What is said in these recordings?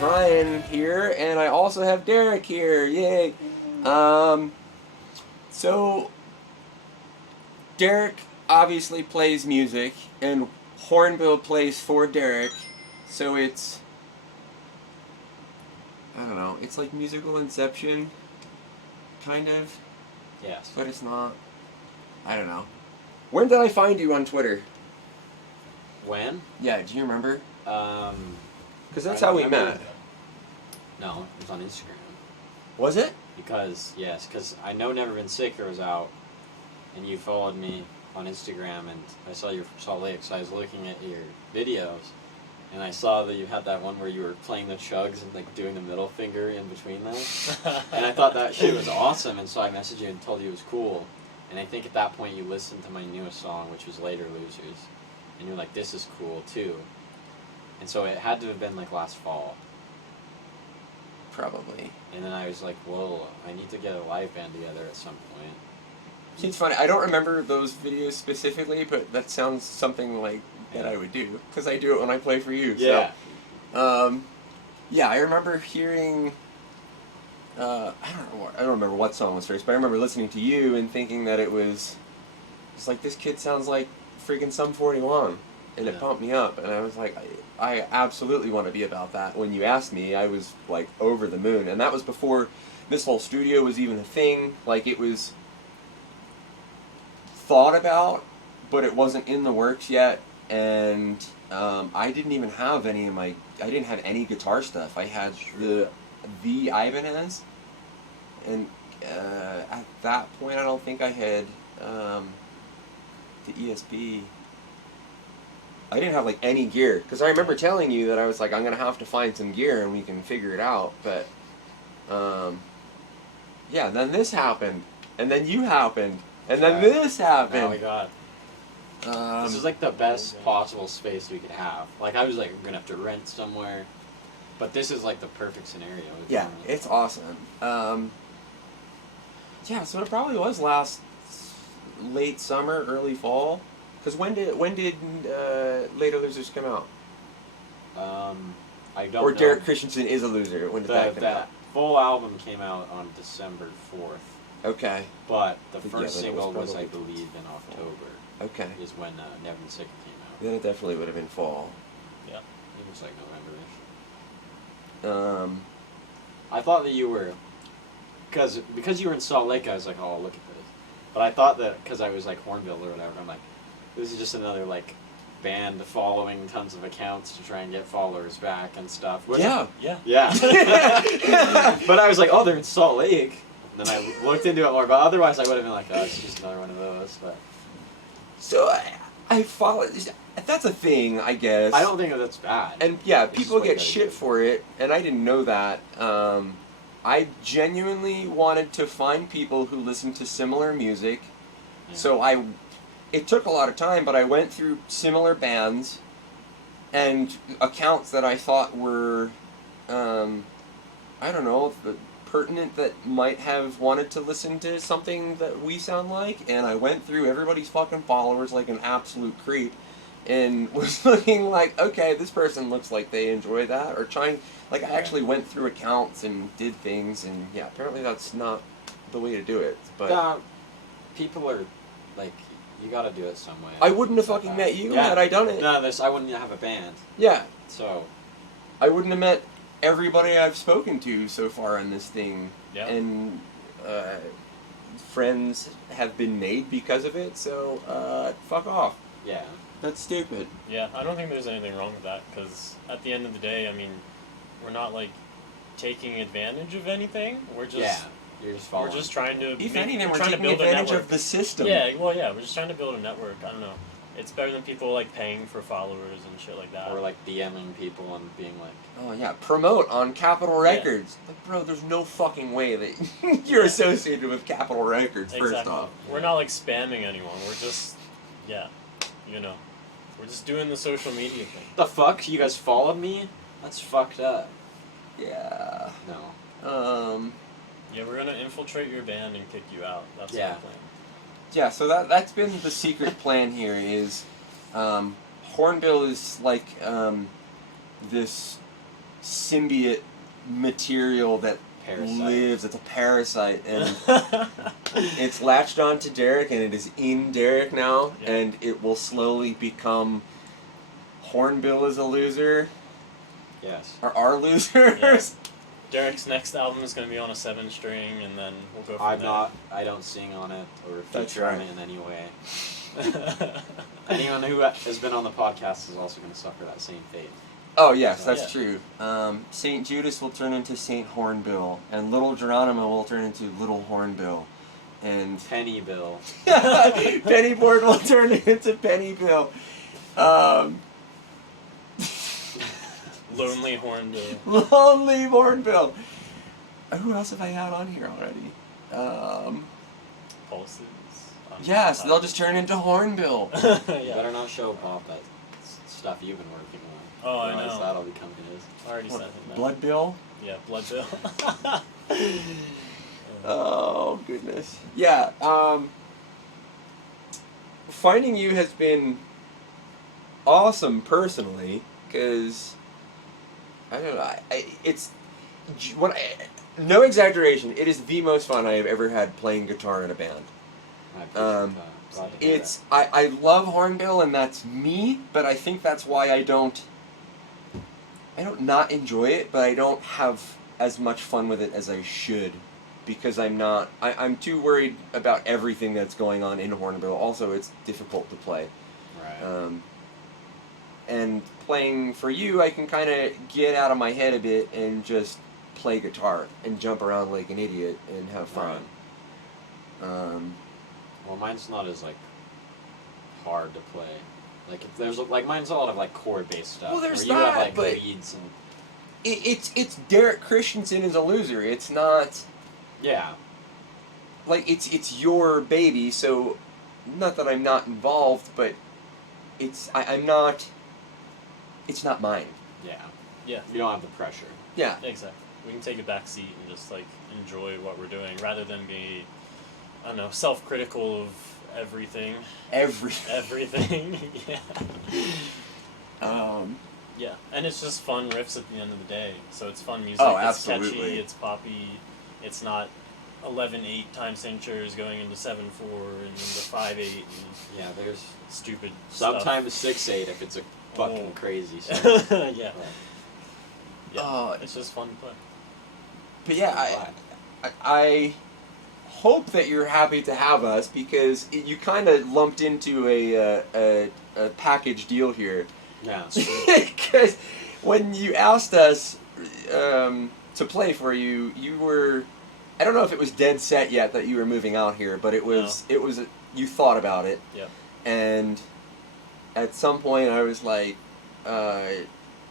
Ryan here, and I also have Derek here. Yay! So Derek obviously plays music, and Hornbill plays for Derek. So it's, I don't know, it's like musical inception, kind of. Yes. But it's not. I don't know. When did I find you on Twitter? When? Yeah, do you remember? Because that's I how we remember- met. No, it was on Instagram. Was it? Because I know Never Been Sicker was out, and you followed me on Instagram, and I saw you from Salt Lake, so I was looking at your videos, and I saw that you had that one where you were playing the chugs and like doing the middle finger in between them, and I thought that shit was awesome, and so I messaged you and told you it was cool, and I think at that point you listened to my newest song, which was Later Losers, and you were like, this is cool too, and so it had to have been like last fall. Probably. And then I was like, whoa, I need to get a live band together at some point. It's funny. I don't remember those videos specifically, but that sounds something like that I would do, because I do it when I play for you. Yeah. So, yeah, I remember hearing. I don't remember what song was first, but I remember listening to you and thinking that it was. It's like, this kid sounds like freaking Sum 41, and it pumped me up, and I was like, I absolutely want to be about that. When you asked me, I was like over the moon, and that was before this whole studio was even a thing. Like, it was thought about, but it wasn't in the works yet, and I didn't even have any of I didn't have any guitar stuff. I had the Ibanez, and at that point I don't think I had the ESP. I didn't have like any gear, because I remember telling you that I was like, I'm gonna have to find some gear and we can figure it out. But yeah, then this happened, and then you happened, and then this happened. Oh my god. This is like the best possible space we could have. Like, I was like, I'm gonna have to rent somewhere, but this is like the perfect scenario. Yeah, it's awesome. Yeah, so it probably was late summer, early fall. Because when did Later Losers come out? I don't or know. Derek Christensen is a loser. When did that come out? That full album came out on December 4th. Okay. But the Yeah, first but it was single was, I probably believe, in October. Okay. Is when Never Been Sicker came out. Then it definitely would have been fall. Yeah. It was like November-ish. Um, I thought that you were... Because you were in Salt Lake, I was like, oh, look at this. But I thought that, because I was like Hornbill or whatever, I'm like, this is just another, like, band following tons of accounts to try and get followers back and stuff. yeah. Yeah. But I was like, oh, they're in Salt Lake. And then I looked into it more, but otherwise I would have been like, oh, it's just another one of those. But So I follow. That's a thing, I guess. I don't think that's bad. And yeah, It's people just get what you shit gotta do. for it, and I didn't know that. I genuinely wanted to find people who listened to similar music, Yeah. so it took a lot of time, but I went through similar bands and accounts that I thought were, I don't know, pertinent, that might have wanted to listen to something that we sound like, and I went through everybody's fucking followers like an absolute creep, and was looking like, okay, this person looks like they enjoy that, or trying, like, I actually went through accounts and did things, and yeah, apparently that's not the way to do it, but... people are, like, you gotta do it some way. I wouldn't have fucking met you had I done it. No, I wouldn't have a band. Yeah. So... I wouldn't have met everybody I've spoken to so far in this thing, and friends have been made because of it, so fuck off. Yeah. That's stupid. Yeah, I don't think there's anything wrong with that, because at the end of the day, I mean, we're not, like, taking advantage of anything. We're just... You're just following. We're just trying to... If anything, we're trying taking to build advantage a network. of the system. Yeah, well, yeah, we're just trying to build a network. I don't know. It's better than people, like, paying for followers and shit like that. Or, like, DMing people and being like... Oh, yeah, promote on Capitol Records. Like, bro, there's no fucking way that you're associated with Capitol Records, first Exactly. off. We're not, like, spamming anyone. We're just... Yeah. You know. We're just doing the social media thing. The fuck? You guys followed me? That's fucked up. Yeah. No. Yeah, we're gonna infiltrate your band and kick you out. That's the plan. Yeah, so that's been the secret plan here is, Hornbill is like, this symbiote material that Parasite. lives. It's a parasite, and it's latched onto Derek, and it is in Derek now, Yeah. and it will slowly become Hornbill is a loser, Yes. or our losers. Derek's next album is going to be on a 7-string, and then we'll go from there. I don't sing on it or That's feature on right. it in any way. Anyone who has been on the podcast is also going to suffer that same fate. Oh yes, Yeah. that's true. Saint Judas will turn into Saint Hornbill, and Little Geronimo will turn into Little Hornbill, and Penny Bill. Pennyboard will turn into Pennybill. Lonely Hornbill. Lonely Hornbill. Who else have I had on here already? Pulses. Yes, they'll just turn into Hornbill. You Yeah. better not show Bob that stuff you've been working on. Oh, I Otherwise know. that'll become his. I already sent him that. Blood Bill? Yeah, Blood Bill. Oh, goodness. Yeah, finding you has been awesome personally, because, I don't know, it's, no exaggeration, it is the most fun I have ever had playing guitar in a band. I appreciate that. Glad to hear It's, I love Hornbill, and that's me, but I think that's why I don't not enjoy it, but I don't have as much fun with it as I should, because I'm too worried about everything that's going on in Hornbill. Also, it's difficult to play. that. Right. And playing for you, I can kind of get out of my head a bit and just play guitar and jump around like an idiot and have fun. Well, mine's not as hard to play. There's mine's a lot of chord-based stuff. Well, there's where you that, have but leads and it's Derek Christensen is a loser. It's not yeah. it's your baby. So, not that I'm not involved, but I'm not. It's not mine. Yeah. Yeah. You don't have the pressure. Yeah. Exactly. We can take a back seat and just enjoy what we're doing, rather than be, I don't know, self-critical of everything. Everything. Yeah. Yeah, and it's just fun riffs at the end of the day. So it's fun music. Oh, It's absolutely. catchy. It's poppy. It's not 11/8 time signatures going into 7/4 and into 5/8 and Yeah, there's stupid sometimes 6/8 if it's a fucking Oh. crazy song. stuff. Yeah. Yeah. It's just fun to play. But yeah, I hope that you're happy to have us, because you kind of lumped into a package deal here. Yeah. Because when you asked us to play for you, you were, I don't know if it was dead set yet that you were moving out here, but it was you thought about it. Yep. And at some point I was like,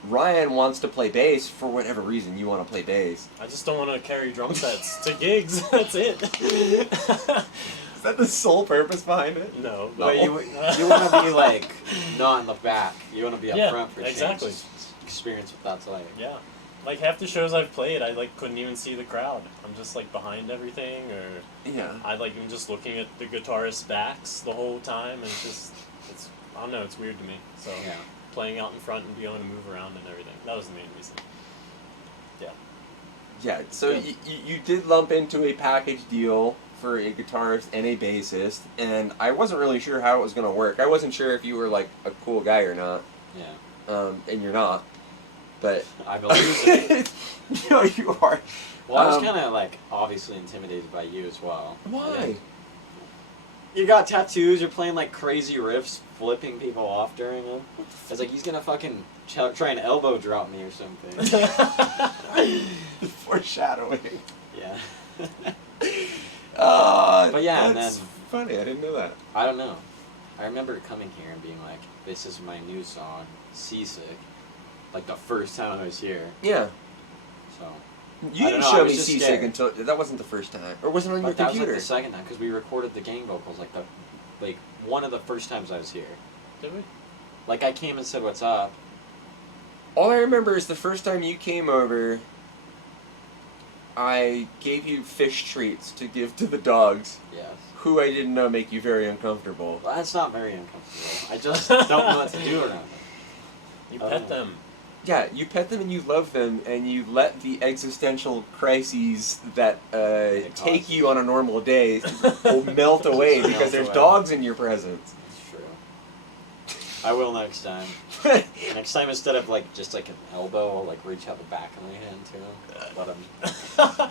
Ryan wants to play bass for whatever reason. You want to play bass. I just don't want to carry drum sets to gigs. That's it. Is that the sole purpose behind it? No. But you want to be not in the back. You want to be up Yeah, front for a exactly. chance. Experience what that's like. Yeah. Half the shows I've played, I couldn't even see the crowd. I'm just behind everything, or Yeah. I'm just looking at the guitarist's backs the whole time, and it's I don't know, it's weird to me. So Yeah. playing out in front and being able to move around and everything, that was the main reason. Yeah. Yeah, so Yeah. you did lump into a package deal for a guitarist and a bassist, and I wasn't really sure how it was going to work. I wasn't sure if you were a cool guy or not, Yeah. and you're not, but I believe it. no, you are. Well, I was kind of obviously intimidated by you as well. Why? You got tattoos. You're playing crazy riffs, flipping people off during them. I was he's gonna fucking try and elbow drop me or something. Foreshadowing. Yeah. But yeah, and that's then- funny. I didn't know that. I don't know. I remember coming here and being "This is my new song, Seasick." The first time I was here. Yeah. So. You I didn't don't know, I show was me just Seasick scared. until that wasn't the first time, or was it on your But that computer? was the second time because we recorded the gang vocals one of the first times I was here. Did we? I came and said what's up. All I remember is the first time you came over, I gave you fish treats to give to the dogs, Yes. who I didn't know make you very uncomfortable. Well, that's not very uncomfortable. I just don't know what to do around them. You pet them. Yeah, you pet them and you love them, and you let the existential crises that take you on a normal day melt away because there's dogs in your presence. That's true. I will next time. Next time, instead of like just like an elbow, I'll like reach out the back of my hand to him. Let him.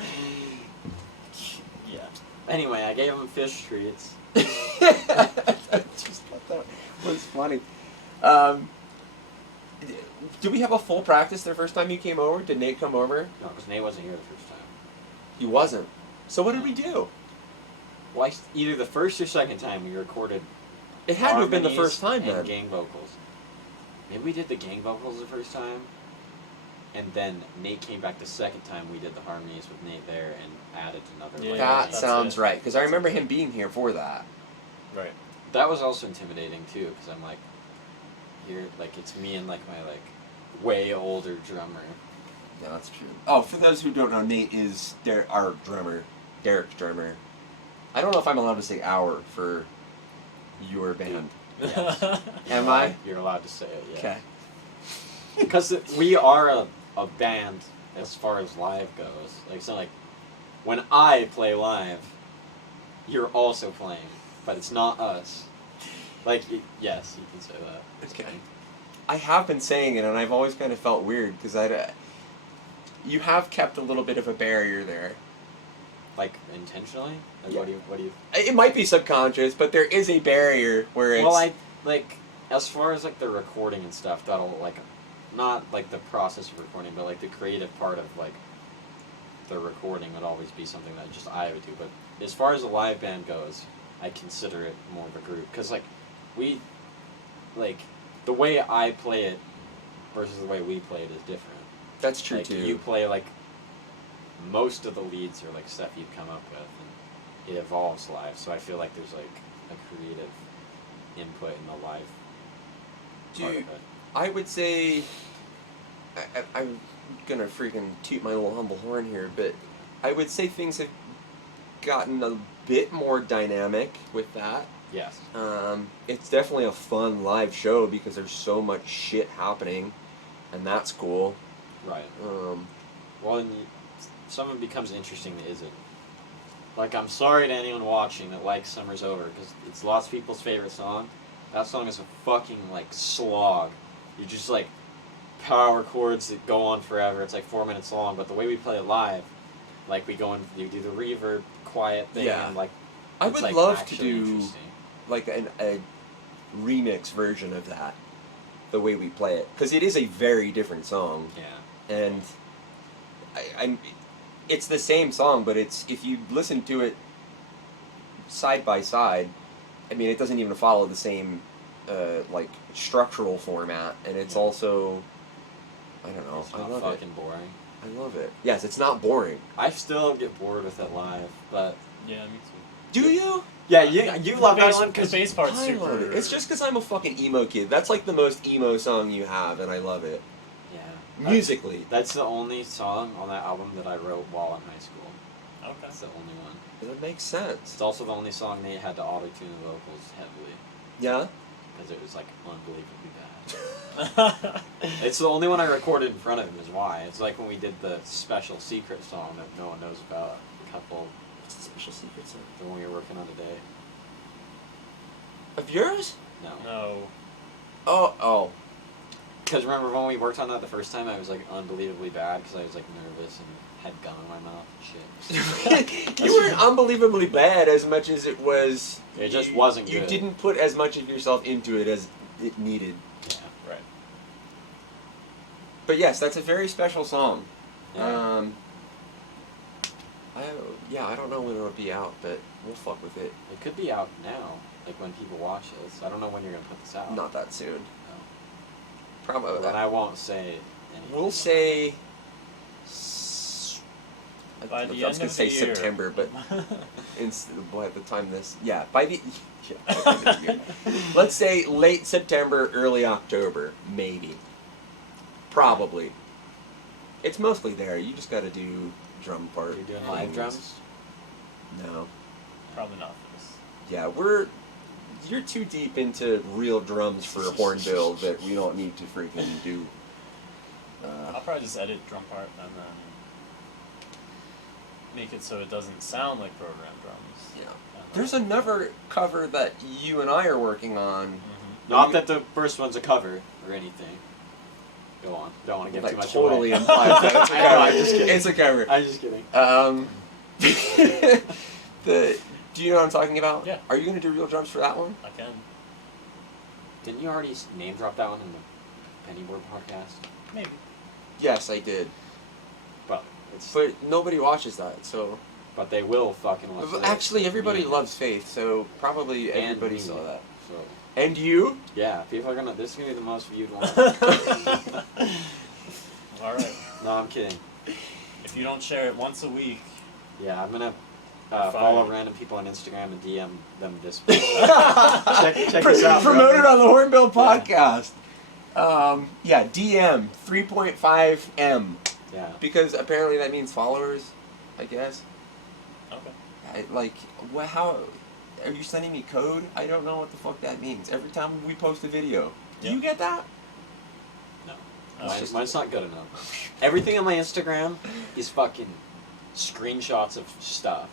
Yeah. Anyway, I gave him fish treats. I just thought that was funny. Did we have a full practice the first time you came over? Did Nate come over? No, because Nate wasn't here the first time. He wasn't. So what did we do? Well, either the first or second time we recorded. It had to have been the harmonies first time and then. gang vocals. Maybe we did the gang vocals the first time, and then Nate came back the second time. We did the harmonies with Nate there and added another. Yeah, like, That harmony. sounds right, because I remember him being here for that. Right. That was also intimidating too, because I'm like, here, like it's me and like my like way older drummer. Yeah, that's true. Oh, for those who don't know, Nate is our drummer, Derek's drummer. I don't know if I'm allowed to say "our" for your band. Yes. Am I? You're allowed to say it, yeah. Okay. Because we are a band as far as live goes. Like, so like, when I play live, you're also playing, but it's not us. Like, yes, you can say that. Okay. I have been saying it, and I've always kind of felt weird because you have kept a little bit of a barrier there. Like, intentionally? Like, Yeah. what do you? It might be subconscious, but there is a barrier where it's. Well, like, as far as like the recording and stuff, that'll like, not like the process of recording, but like the creative part of like the recording would always be something that just I would do. But as far as a live band goes, I consider it more of a group because like the way I play it versus the way we play it is different. That's true Like too. you play like most of the leads are like stuff you've come up with, and it evolves live. So I feel like there's like a creative input in the live part of it. I would say, I'm gonna freaking toot my little humble horn here, but I would say things have gotten a bit more dynamic with that. Yes. It's definitely a fun live show because there's so much shit happening, and that's cool. Right. Well, and some of it becomes interesting that isn't. Like, I'm sorry to anyone watching that likes Summer's Over, because it's lots of people's favorite song. That song is a fucking, like, slog. You're just, like, power chords that go on forever. It's, like, 4 minutes long, but the way we play it live, like, we go and you do the reverb, quiet thing, Yeah. and, like, I it's, would like, love to actually do interesting. like a remix version of that, the way we play it, because it is a very different song. Yeah. And I'm it's the same song, but it's, if you listen to it side by side, I mean, it doesn't even follow the same like structural format, and it's also, I don't know, It's I not love fucking boring. I love it. Yes, it's not boring. I still get bored with it live, but Yeah, me too. Do you? yeah, you love that one The because bass part's I super. love it. It's just because I'm a fucking emo kid. That's like the most emo song you have, and I love it. yeah, Musically. That's the only song on that album that I wrote while in high school. Okay. That's the only one. That makes sense. It's also the only song Nate had to auto-tune the vocals heavily Yeah? because it was like unbelievably bad. It's the only one I recorded in front of him is why. It's like when we did the special secret song that no one knows about. A couple, What's the special secret song? the one we were working on today. Of yours? No. No. Oh. Because remember when we worked on that the first time, I was like unbelievably bad because I was like nervous and had gum in my mouth and shit. You weren't unbelievably bad as much as it was. It just wasn't You good. didn't put as much of yourself into it as it needed. Yeah. Right. But yes, that's a very special song. Yeah. I don't know when it'll be out, but we'll fuck with it. It could be out now, like when people watch this. I don't know when you're gonna put this out. Not that soon. No. Probably. But I won't say anything. We'll say. By I the was end gonna of say the year. September, but by the time this, by the end of the year. Let's say late September, early October, maybe. Probably. It's mostly there. You just got to do drum part. You're doing live things. drums? No. Probably not for this. Yeah, you're too deep into real drums for Hornbill that we don't need to freaking do. I'll probably just edit drum part and then make it so it doesn't sound like programmed drums. Yeah. There's another cover that you and I are working on. Mm-hmm. Not that the first one's a cover or anything. Go on. Don't want to give too much totally away. implies that it's a cover. I'm just kidding. It's a cover. I'm just kidding. Do you know what I'm talking about? Yeah. Are you going to do real drums for that one? I can. Didn't you already name drop that one in the Pennyboard podcast? Maybe. Yes, I did. But nobody watches that, so... But they will fucking watch it. Actually, everybody loves Faith, so probably everybody me. saw that. So, And you? yeah, people are gonna... This is gonna be the most viewed one. Alright. No, I'm kidding. If you don't share it once a week... Yeah, I'm gonna Fine. follow random people on Instagram and DM them this week. check this out. Promote it on the Hornbill Podcast. Yeah, DM 3.5M. Yeah. Because apparently that means followers, I guess. Okay. How... Are you sending me code? I don't know what the fuck that means. Every time we post a video. Do you get that? No. Oh, Mine's not good enough. Everything on my Instagram is fucking screenshots of stuff.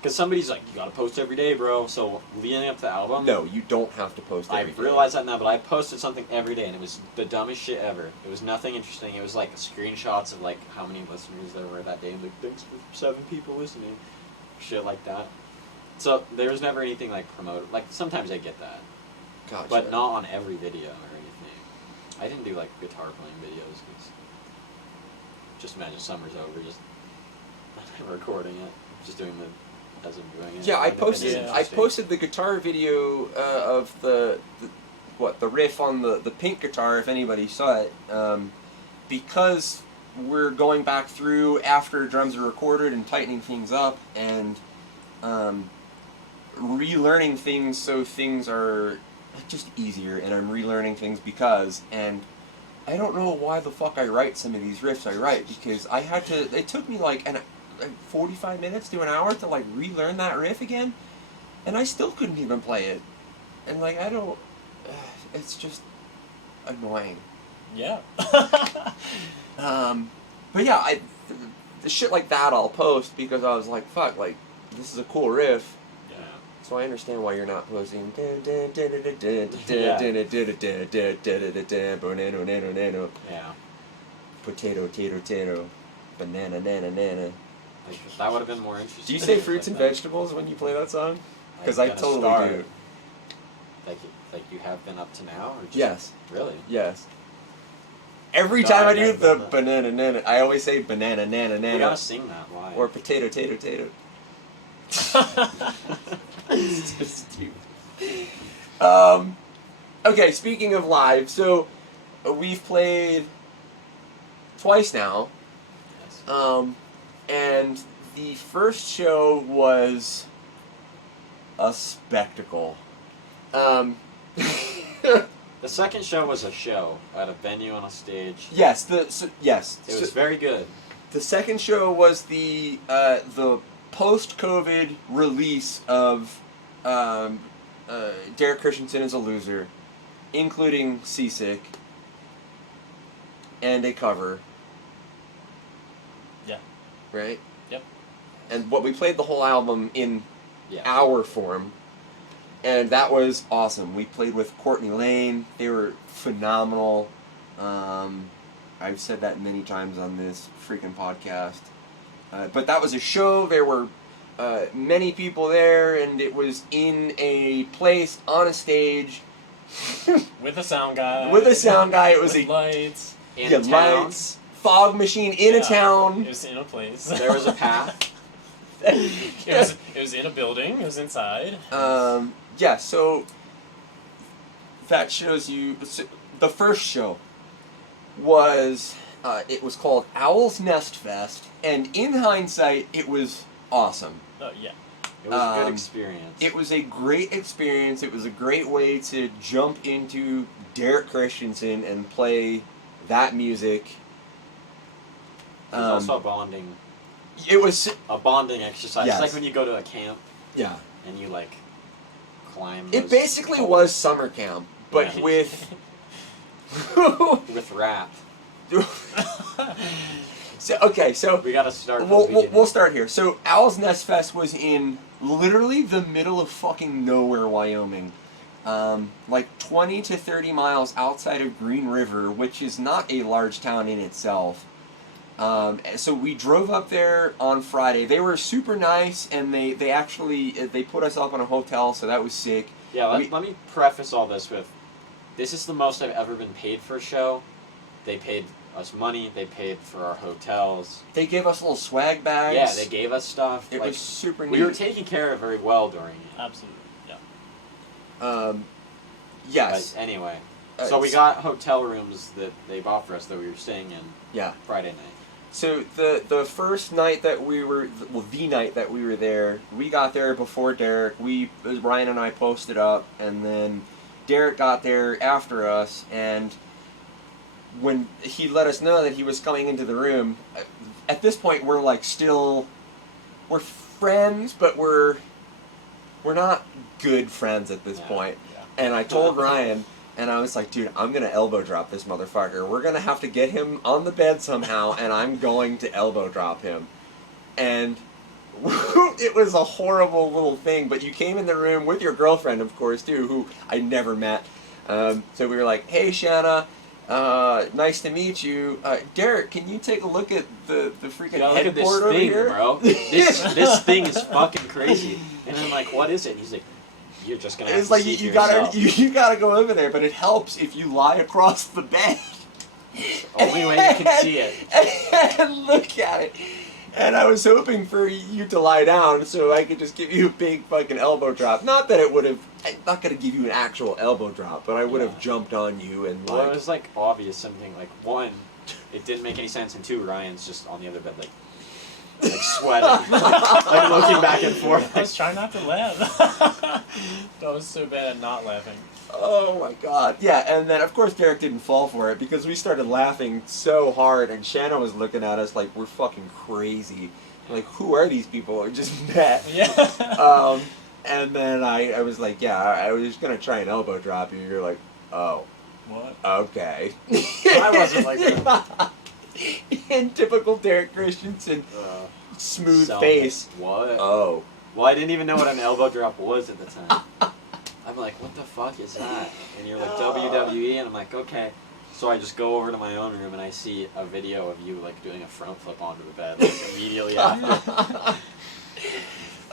Because somebody's like, you gotta post every day, bro. So leading up to the album... No, you don't have to post every I day. realize that now, but I posted something every day, and it was the dumbest shit ever. It was nothing interesting. It was like screenshots of like how many listeners there were that day. And like, thanks for 7 people listening. Shit like that. So there was never anything like promoted. Like sometimes I get that, Gotcha. but not on every video or anything. I didn't do like guitar playing videos. Cause just imagine summer's over, just recording it, just doing the as I'm doing it. Yeah, I Doing the posted. video I stage. posted the guitar video of the riff on the pink guitar. If anybody saw it, because we're going back through after drums are recorded and tightening things up and relearning things so things are just easier. And I'm relearning things because I don't know why the fuck I write some of these riffs I write because I had to. It took me like 45 minutes to an hour to like relearn that riff again, and I still couldn't even play it. And like I don't, it's just annoying. Yeah. But yeah, the shit like that I'll post because I was like, fuck, like this is a cool riff. Yeah. So I understand why you're not posting. Yeah. Potato, banana, nana. Like, that would have been more interesting. Do you say fruits and vegetables when you play that song? Because I Gonna totally start. do. Like you have been up to now? Or just, Yes. Really? Yes. Every No, time I I've do never the done that. banana, nana, I always say banana, nana, We nana. gotta sing that. Why? Or potato. It's so stupid. Okay, speaking of live, so we've played twice now. Yes. And the first show was a spectacle. The second show was a show at a venue on a stage. Yes, It was very good. The second show was the post-COVID release of Derek Christensen is a Loser, including Seasick, and a cover. Yeah. Right? Yep. And what we played the whole album in Yeah. our form, and that was awesome. We played with Courtney Lane. They were phenomenal. I've said that many times on this freaking podcast. But that was a show. There were many people there, and it was in a place on a stage. With a sound guy. With a sound guy. It was with lights. In town. lights, fog machine in a town. It was in a place. There was a path. It was in a building. It was inside. Yeah, so that shows you. The first show was it was called Owl's Nest Fest, and in hindsight, it was awesome. Yeah. It was a good experience. It was a great experience. It was a great way to jump into Derek Christensen and play that music. It was also a bonding. It was. A bonding exercise. Yes. It's like when you go to a camp Yeah. and you like climb. It those basically poles was summer camp, but Yeah. with. with rap. So we gotta start. We'll start here. So Owl's Nest Fest was in literally the middle of fucking nowhere, Wyoming. Like 20 to 30 miles outside of Green River, which is not a large town in itself. So we drove up there on Friday. They were super nice, and they actually put us up in a hotel, so that was sick. Yeah, let me preface all this with, this is the most I've ever been paid for a show. They paid us money. They paid for our hotels. They gave us little swag bags. Yeah, they gave us stuff. It was super neat. We were taken care of very well during it. Absolutely, yeah. Yes. But anyway, so we got hotel rooms that they bought for us that we were staying in. Yeah. Friday night. So the first night that the night that we were there, we got there before Derek. Ryan and I posted up, and then Derek got there after us, and when he let us know that he was coming into the room, at this point we're like we're friends, but we're not good friends at this point. Yeah. And I told Ryan, and I was like, dude, I'm going to elbow drop this motherfucker. We're going to have to get him on the bed somehow, and I'm going to elbow drop him. And it was a horrible little thing, but you came in the room with your girlfriend, of course, too, who I never met. So we were like, hey, Shanna, nice to meet you. Derek, can you take a look at the freaking headboard over here? Bro. This thing is fucking crazy. And I'm like, what is it? And he's like, you're just gonna have it's to like see you yourself. gotta go over there, but it helps if you lie across the bed. Only way you can see it. And look at it. And I was hoping for you to lie down so I could just give you a big fucking elbow drop. Not that it would have. I'm not gonna give you an actual elbow drop, but I would have jumped on you and Well, it was like obvious something. Like one, it didn't make any sense, and two, Ryan's just on the other bed like sweating, like looking back and forth. I was trying not to laugh. That was so bad at not laughing. Oh my god. Yeah, and then of course Derek didn't fall for it because we started laughing so hard, and Shanna was looking at us like we're fucking crazy. Like, who are these people I just met? Yeah. And then I was like, yeah, I was just gonna try and elbow drop you. You're like, oh. What? Okay. I wasn't like that. In typical Derek Christensen, smooth face. What? Oh. Well, I didn't even know what an elbow drop was at the time. I'm like, what the fuck is that? And you're like, WWE, and I'm like, okay. So I just go over to my own room, and I see a video of you, like, doing a front flip onto the bed, like, immediately after.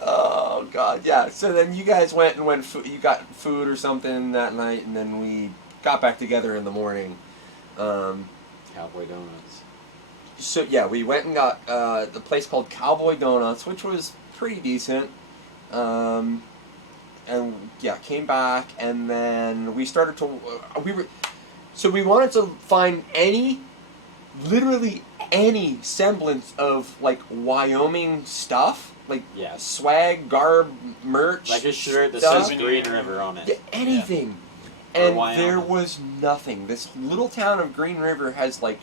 Oh, God, yeah. So then you guys went and you got food or something that night, and then we got back together in the morning. Cowboy Donuts. So, yeah, we went and got the place called Cowboy Donuts, which was pretty decent. And, yeah, came back, and then we started to... we wanted to find literally any semblance of, like, Wyoming stuff. Like, swag, garb, merch. Like a shirt that stuff. says Green River on it. Yeah, anything. Yeah. And there was nothing. This little town of Green River has, like,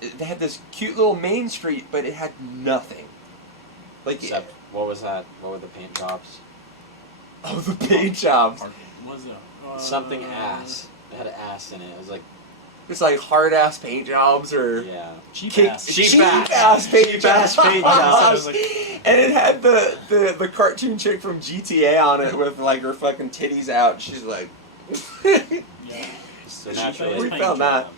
they had this cute little main street, but it had nothing. Like, except, what was that? What were the paint jobs? Oh, the paint jobs. What was it? Something ass. It had an ass in it. It was like... It's like hard-ass paint jobs or... Yeah. Cheap-ass paint jobs. And it had the cartoon chick from GTA on it with, like, her fucking titties out. She's like... Yeah. So naturally, we found that.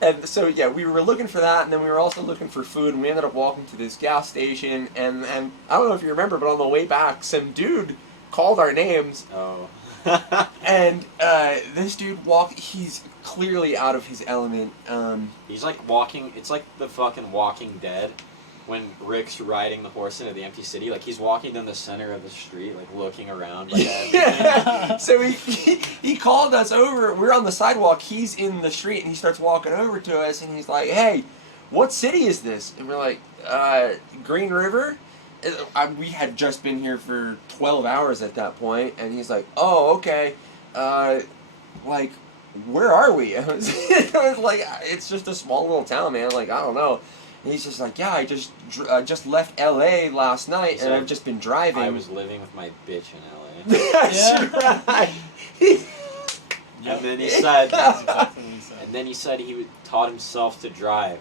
And so, yeah, we were looking for that, and then we were also looking for food, and we ended up walking to this gas station, and I don't know if you remember, but on the way back, some dude called our names. Oh. And this dude he's clearly out of his element. He's like walking, it's like the fucking Walking Dead when Rick's riding the horse into the empty city. Like, he's walking down the center of the street, like, looking around. Like, yeah. So he called us over. We're on the sidewalk. He's in the street, and he starts walking over to us, and he's like, hey, what city is this? And we're like, Green River? We had just been here for 12 hours at that point, and he's like, oh, okay. Like, where are we? I was like, it's just a small little town, man. Like, I don't know. And he's just like, yeah, I just left L.A. last night, and I've just been driving. I was living with my bitch in L.A. That's right. And then he said, That's exactly what he said. and then he said he taught himself to drive.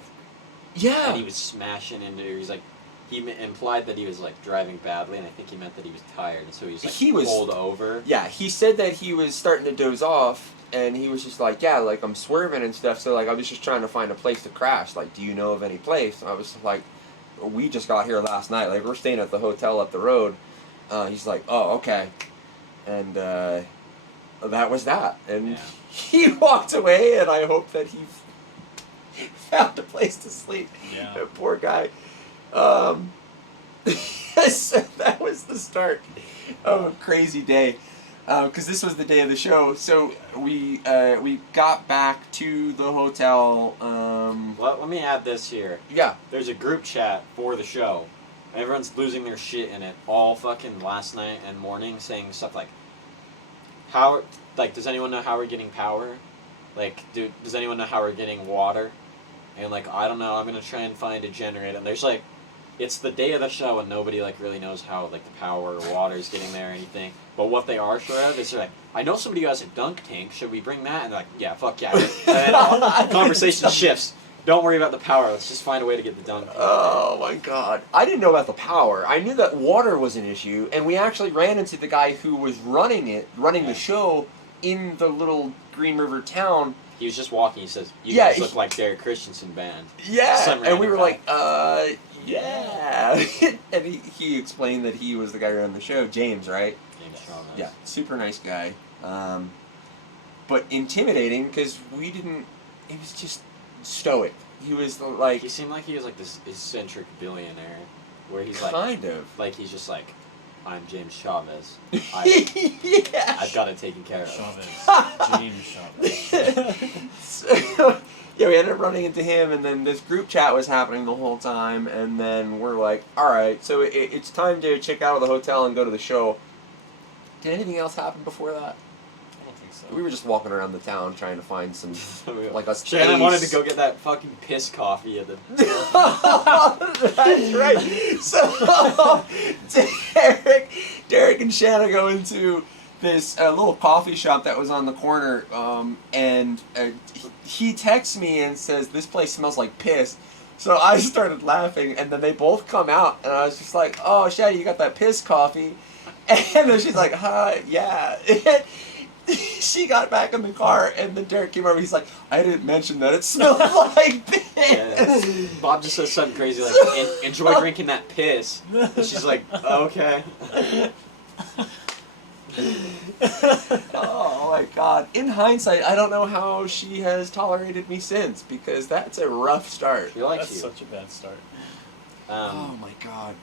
Yeah. And he was smashing into. He's like, he implied that he was like driving badly, and I think he meant that he was tired, and so he was pulled over. Yeah, he said that he was starting to doze off, and he was just like, yeah, like I'm swerving and stuff. So like I was just trying to find a place to crash. Like, do you know of any place? And I was like, we just got here last night. Like we're staying at the hotel up the road. He's like, oh, okay, and that was that. And he walked away, and I hope that he found a place to sleep. Yeah. Poor guy. So that was the start of a crazy day, because this was the day of the show. So we got back to the hotel. Let me add this here. Yeah. There's a group chat for the show. Everyone's losing their shit in it all fucking last night and morning, saying stuff like, does anyone know how we're getting power? Like, does anyone know how we're getting water? And like, I don't know, I'm gonna try and find a generator. And there's like, it's the day of the show and nobody like really knows how like the power or water is getting there or anything. But what they are sure of is they're like, I know somebody who has a dunk tank, should we bring that? And they're like, yeah, fuck yeah. And then conversation shifts. Don't worry about the power, let's just find a way to get the dunk tank. Oh my god. I didn't know about the power. I knew that water was an issue, and we actually ran into the guy who was running the show in the little Green River town. He was just walking, he says, you guys look like Derek Christensen band. Yeah, and we were like, yeah. And he explained that he was the guy running the show, James, right? James Shaw. Yeah, super nice guy. But intimidating, because we didn't, he was just stoic. He was like... He seemed like he was like this eccentric billionaire, where he's like... Kind of. Like, he's just like, I'm James Chavez. Yeah. I've got it taken care of. Chavez. James Chavez. So, yeah, we ended up running into him, and then this group chat was happening the whole time, and then we're like, alright, so it's time to check out of the hotel and go to the show. Did anything else happen before that? I don't think so. We were just walking around the town trying to find some, like a Shannon wanted to go get that fucking piss coffee at the... That's right. So, Derek and Shannon go into this little coffee shop that was on the corner, and he texts me and says, this place smells like piss. So I started laughing, and then they both come out, and I was just like, oh, Shannon, you got that piss coffee? And then she's like, hi, yeah. She got back in the car, and then Derek came over. He's like, I didn't mention that it smelled like piss. Yeah. Bob just says something crazy like, enjoy drinking that piss. And she's like, okay. Oh my god. In hindsight, I don't know how she has tolerated me since, because that's a rough start. She likes That's you. such a bad start. Oh my god.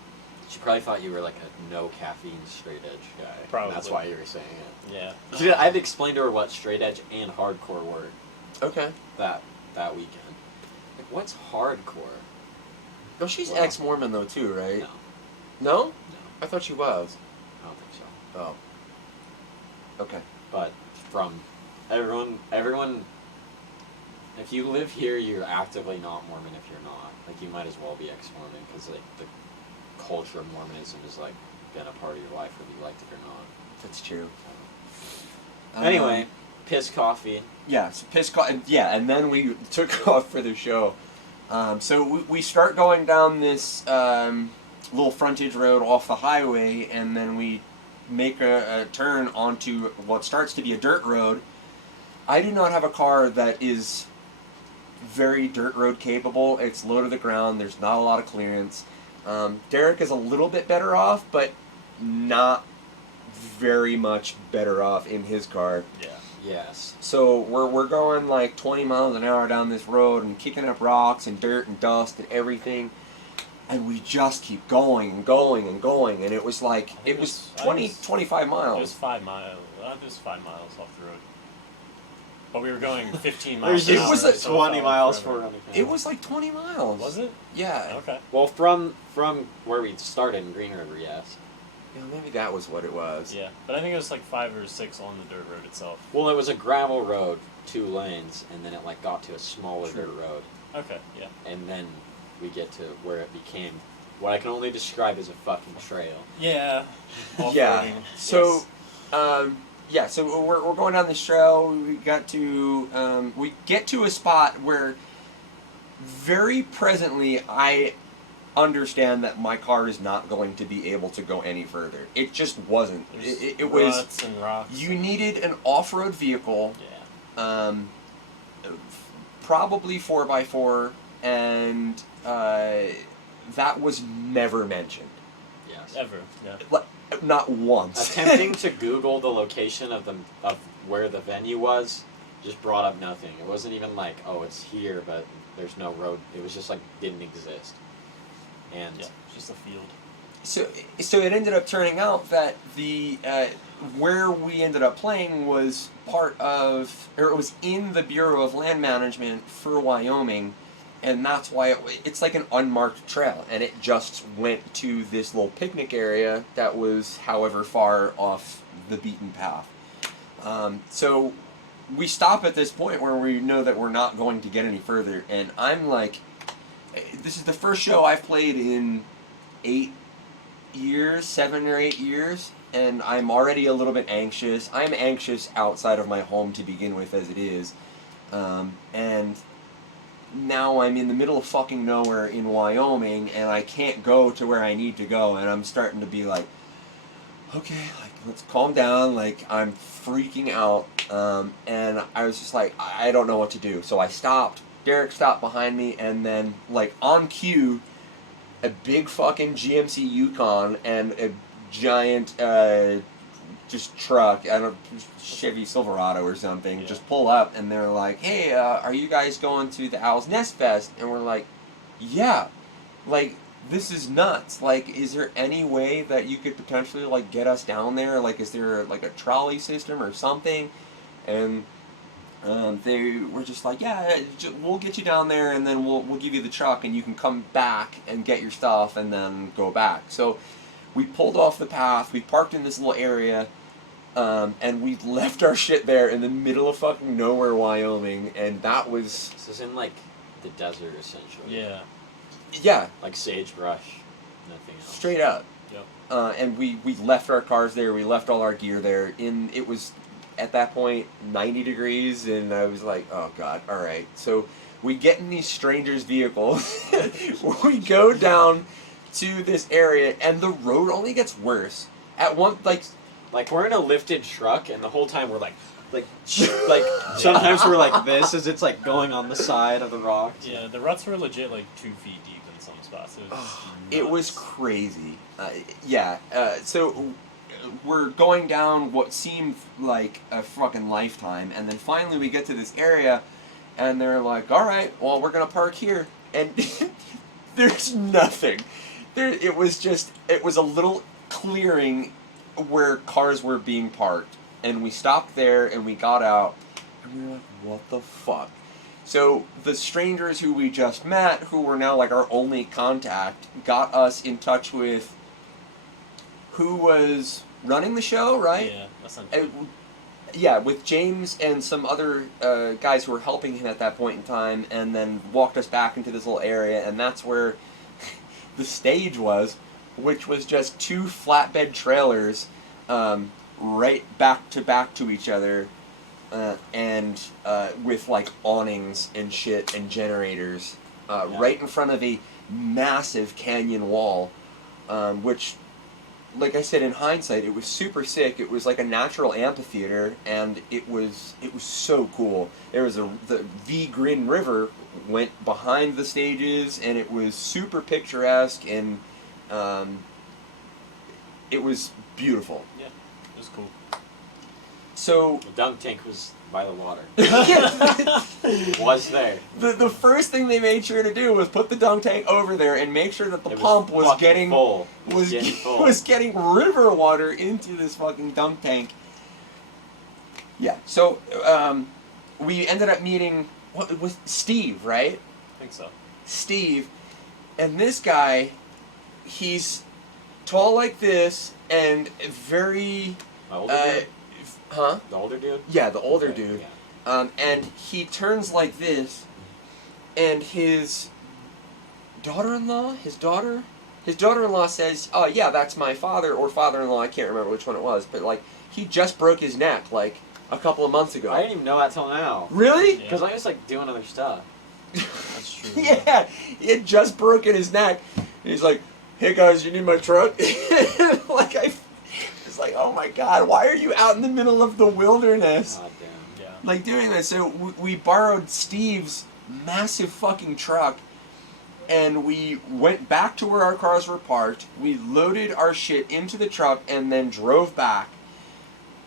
She probably thought you were like a no caffeine straight edge guy. Probably. That's why you were saying it. Yeah. See, I had to explain to her what straight edge and hardcore were Okay. that weekend. Like, what's hardcore? No, she's Well, ex-Mormon though too, right? No. No? No. I thought she was. I don't think so. Oh. Okay. But from everyone, if you live here, you're actively not Mormon if you're not. Like, you might as well be ex-Mormon, because like the culture of Mormonism has like been a part of your life whether you liked it or not. That's true. Anyway, piss coffee. Yeah, so and then we took off for the show. So we start going down this little frontage road off the highway, and then we make a turn onto what starts to be a dirt road. I do not have a car that is very dirt road capable. It's low to the ground. There's not a lot of clearance. Derek is a little bit better off, but not very much better off in his car. Yeah. Yes. So we're going like 20 miles an hour down this road and kicking up rocks and dirt and dust and everything. And we just keep going and going and going. And it was like, it was 25 miles. It was 5 miles. It was 5 miles off the road. But we were going 15 miles an It hour. was like 20 miles for anything. It was like 20 miles. Was it? Yeah. Okay. Well, from where we started in Green River, yes. Yeah, maybe that was what it was. Yeah, but I think it was like 5 or 6 on the dirt road itself. Well, it was a gravel road, 2 lanes, and then it like got to a smaller dirt road. Okay, yeah. And then we get to where it became what I can only describe as a fucking trail. Yeah. Yeah. Off-roading. So, Yes. yeah, so we're going down this trail. We get to a spot where very presently I understand that my car is not going to be able to go any further. It just wasn't. It was. Ruts and rocks. You needed an off-road vehicle. Yeah. Probably 4x4, and that was never mentioned. Yes. Ever. Yeah. Not once. Attempting to Google the location of where the venue was just brought up nothing. It wasn't even like, oh, it's here, but there's no road. It was just like didn't exist. And yeah, just a field. So it ended up turning out that the where we ended up playing was part of, or it was in the Bureau of Land Management for Wyoming, and that's why it's like an unmarked trail, and it just went to this little picnic area that was however far off the beaten path. So we stop at this point where we know that we're not going to get any further, and I'm like, this is the first show I've played in 7 or 8 years, and I'm already a little bit anxious. I'm anxious outside of my home to begin with as it is, and now I'm in the middle of fucking nowhere in Wyoming, and I can't go to where I need to go, and I'm starting to be like, okay, like, let's calm down, like, I'm freaking out, and I was just like, I don't know what to do, so I stopped. Derek stopped behind me, and then, like, on cue, a big fucking GMC Yukon and a giant, just truck, Chevy Silverado or something, just pull up, and they're like, hey, are you guys going to the Owl's Nest Fest? And we're like, yeah, like, this is nuts. Like, is there any way that you could potentially, like, get us down there? Like, is there, like, a trolley system or something? And they were just like, yeah, we'll get you down there, and then we'll give you the truck, and you can come back and get your stuff, and then go back. So we pulled off the path, we parked in this little area, and we left our shit there in the middle of fucking nowhere, Wyoming, and that was... This is in, like, the desert, essentially. Yeah. Yeah. Like sagebrush, nothing else. Straight up. Yep. And we left our cars there, we left all our gear there, it was... At that point, 90 degrees, and I was like, oh god, alright. So we get in these strangers' vehicles, we go down to this area, and the road only gets worse. At one, like we're in a lifted truck, and the whole time we're like sometimes we're like this as it's like going on the side of the rocks. Yeah, the ruts were legit like 2 feet deep in some spots. It was crazy. So we're going down what seemed like a fucking lifetime, and then finally we get to this area, and they're like, alright, well, we're gonna park here, and there's nothing. It was a little clearing where cars were being parked, and we stopped there, and we got out, and we were like, what the fuck? So the strangers who we just met, who were now like our only contact, got us in touch with who was running the show, right? Yeah, that's not true. Yeah, with James and some other guys who were helping him at that point in time, and then walked us back into this little area, and that's where the stage was, which was just 2 flatbed trailers right back to each other, and with like awnings and shit and generators right in front of a massive canyon wall, which, like I said, in hindsight, it was super sick. It was like a natural amphitheater, and it was so cool. There was the Green River went behind the stages, and it was super picturesque, and it was beautiful. Yeah, it was cool. So The dunk tank was by the water. Was there. The first thing they made sure to do was put the dunk tank over there and make sure that the pump was getting full. was getting river water into this fucking dunk tank. Yeah. So we ended up meeting with Steve, right? I think so. Steve, and this guy, he's tall like this and very My older dude? huh? The older dude? Yeah, the older Okay, dude. yeah. And he turns like this, and his daughter-in-law, his daughter, his daughter-in-law says, "Oh yeah, that's my father or father-in-law. I can't remember which one it was, but like he just broke his neck like a couple of months ago." I didn't even know that till now. Really? Yeah. Because I was like doing other stuff. That's true. Yeah, he had just broken his neck. He's like, "Hey guys, you need my truck?" Like it's like, oh my god, why are you out in the middle of the wilderness? God damn. Yeah. Like doing this. So we borrowed Steve's massive fucking truck, and we went back to where our cars were parked. We loaded our shit into the truck and then drove back.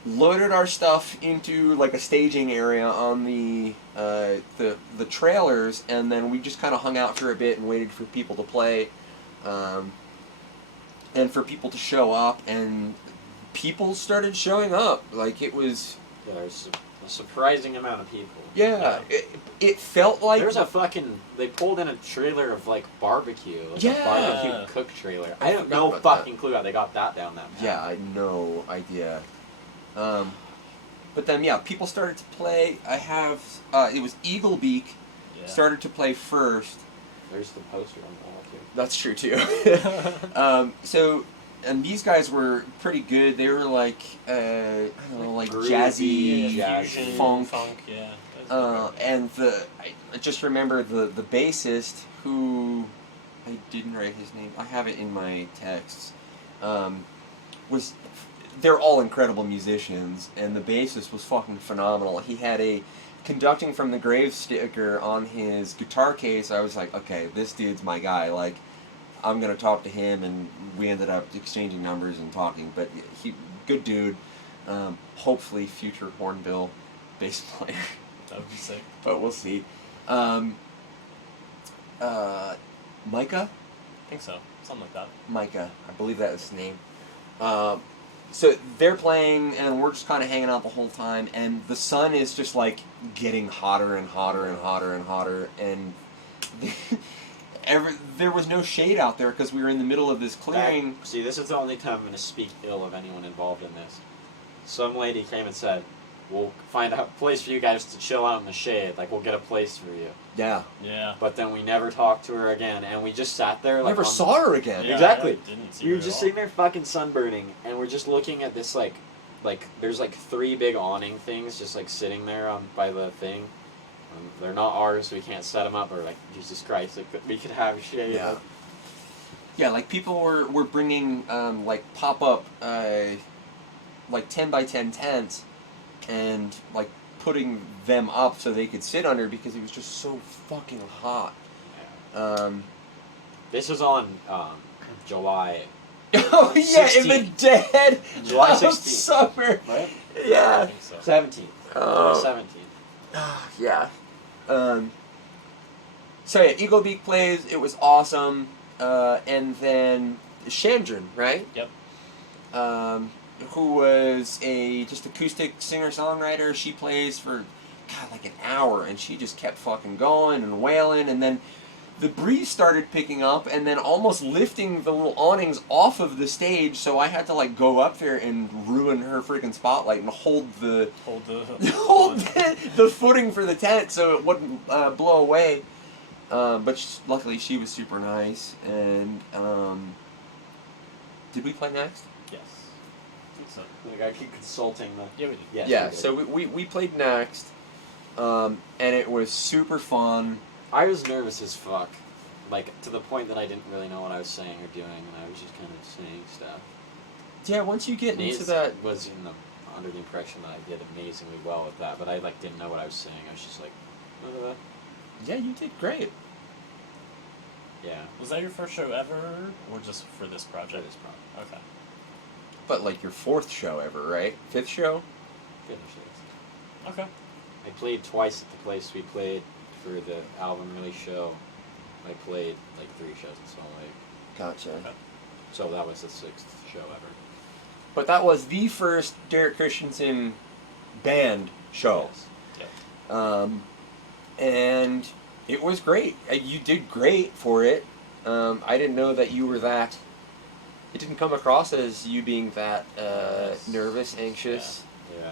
Loaded our stuff into like a staging area on the trailers, and then we just kind of hung out for a bit and waited for people to play, and for people to show up, and people started showing up. Like it was. Yeah, there's a surprising amount of people. Yeah, it felt like There's a fucking. They pulled in a trailer of like barbecue. Like Yeah. A barbecue cook trailer. I have forgot no about fucking clue how they got that down that path. Yeah, I had no idea. But then, yeah, people started to play. I have, it was Eagle Beak Yeah. started to play first. There's the poster on the wall too. That's true, too. And these guys were pretty good. They were like, I don't know, like Groovy, jazzy, jazzy. funk. Yeah. And I just remember the bassist, who, I didn't write his name, I have it in my texts, they're all incredible musicians, and the bassist was fucking phenomenal. He had a Conducting from the Grave sticker on his guitar case. I was like, okay, this dude's my guy. Like, I'm gonna talk to him, and we ended up exchanging numbers and talking. But good dude. Hopefully, future Hornbill bass player. That would be sick. But we'll see. Micah? I think so. Something like that. Micah, I believe that is his name. So they're playing, and we're just kind of hanging out the whole time, and the sun is just like getting hotter and hotter and hotter and hotter, and there was no shade out there because we were in the middle of this clearing. See, this is the only time I'm going to speak ill of anyone involved in this. Some lady came and said, "We'll find a place for you guys to chill out in the shade. Like, we'll get a place for you." Yeah. Yeah. But then we never talked to her again, and we just sat there like. Never saw her again. Yeah, Exactly. I didn't see We were her just at sitting there fucking sunburning, and we're just looking at this like there's like 3 big awning things just like sitting there by the thing. They're not ours, so we can't set them up. Or like, Jesus Christ, like we could have shade. Yeah. Yeah, like people were bringing like pop up like 10 by 10 tents, and like putting them up so they could sit under because it was just so fucking hot. Yeah. This was on July. Oh yeah, in the 16th. dead July of 16th. summer. Right? I Yeah. think so. 17th. Oh. 17th. Yeah. So yeah, Eagle Beak plays. It was awesome. And then Chandran, right? Yep. Who was a just acoustic singer-songwriter. She plays for, God, like an hour, and she just kept fucking going and wailing, and then the breeze started picking up and then almost lifting the little awnings off of the stage, so I had to like go up there and ruin her freaking spotlight and hold the footing for the tent so it wouldn't blow away. But luckily she was super nice. And did we play next? Yes. I think so. Like I keep consulting the. Yeah, we did. Yes, Yeah. we did. So we played next, and it was super fun. I was nervous as fuck, like to the point that I didn't really know what I was saying or doing, and I was just kind of saying stuff. Yeah, once you get Nate into that. was under the impression that I did amazingly well with that, but I like didn't know what I was saying. I was just like, Yeah, you did great. yeah. Was that your first show ever, or just for this project? For this project. Okay. But like your 4th show ever, right? 5th show? Goodness sakes. Okay. I played twice at the place we played for the album release show. I played like 3 shows in Salt Lake. Gotcha. Okay. So that was the 6th show ever. But that was the first Derek Christensen band show. Yes. Yep. And it was great. You did great for it. I didn't know that you were that. It didn't come across as you being that nervous, anxious. Yeah.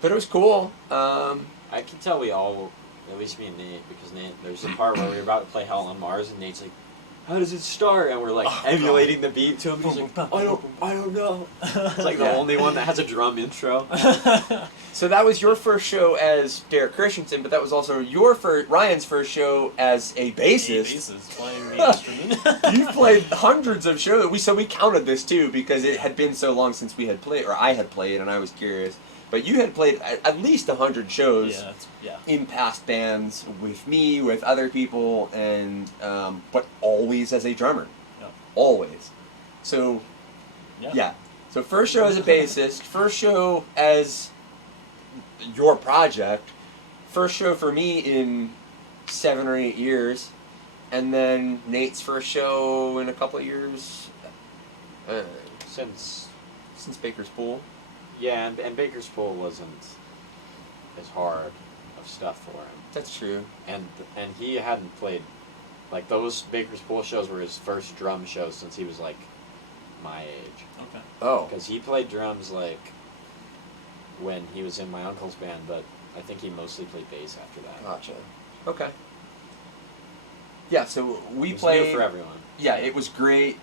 But it was cool. I can tell we all, at least me and Nate, because Nate, there's a part where we were about to play Hell on Mars, and Nate's like, how does it start? And we're like emulating the beat to him. He's like, I don't know. It's like the only one that has a drum intro. So that was your first show as Derek Christensen, but that was also Ryan's first show as a bassist. Playing the instrument. You've played hundreds of shows. So we counted this too because it had been so long since we had played, or I had played, and I was curious. But you had played at least 100 shows in past bands with me, with other people, and but always as a drummer. Yeah. Always. So, yeah. So first show as a bassist, first show as your project, first show for me in 7 or 8 years, and then Nate's first show in a couple of years since Baker's Pool. Yeah, and Baker's Pool wasn't as hard of stuff for him. That's true. And he hadn't played, like, those Baker's Pool shows were his first drum shows since he was, like, my age. Okay. Oh. Because he played drums, like, when he was in my uncle's band, but I think he mostly played bass after that. Gotcha. Okay. Yeah, so we It was played... new for everyone. Yeah, it was great.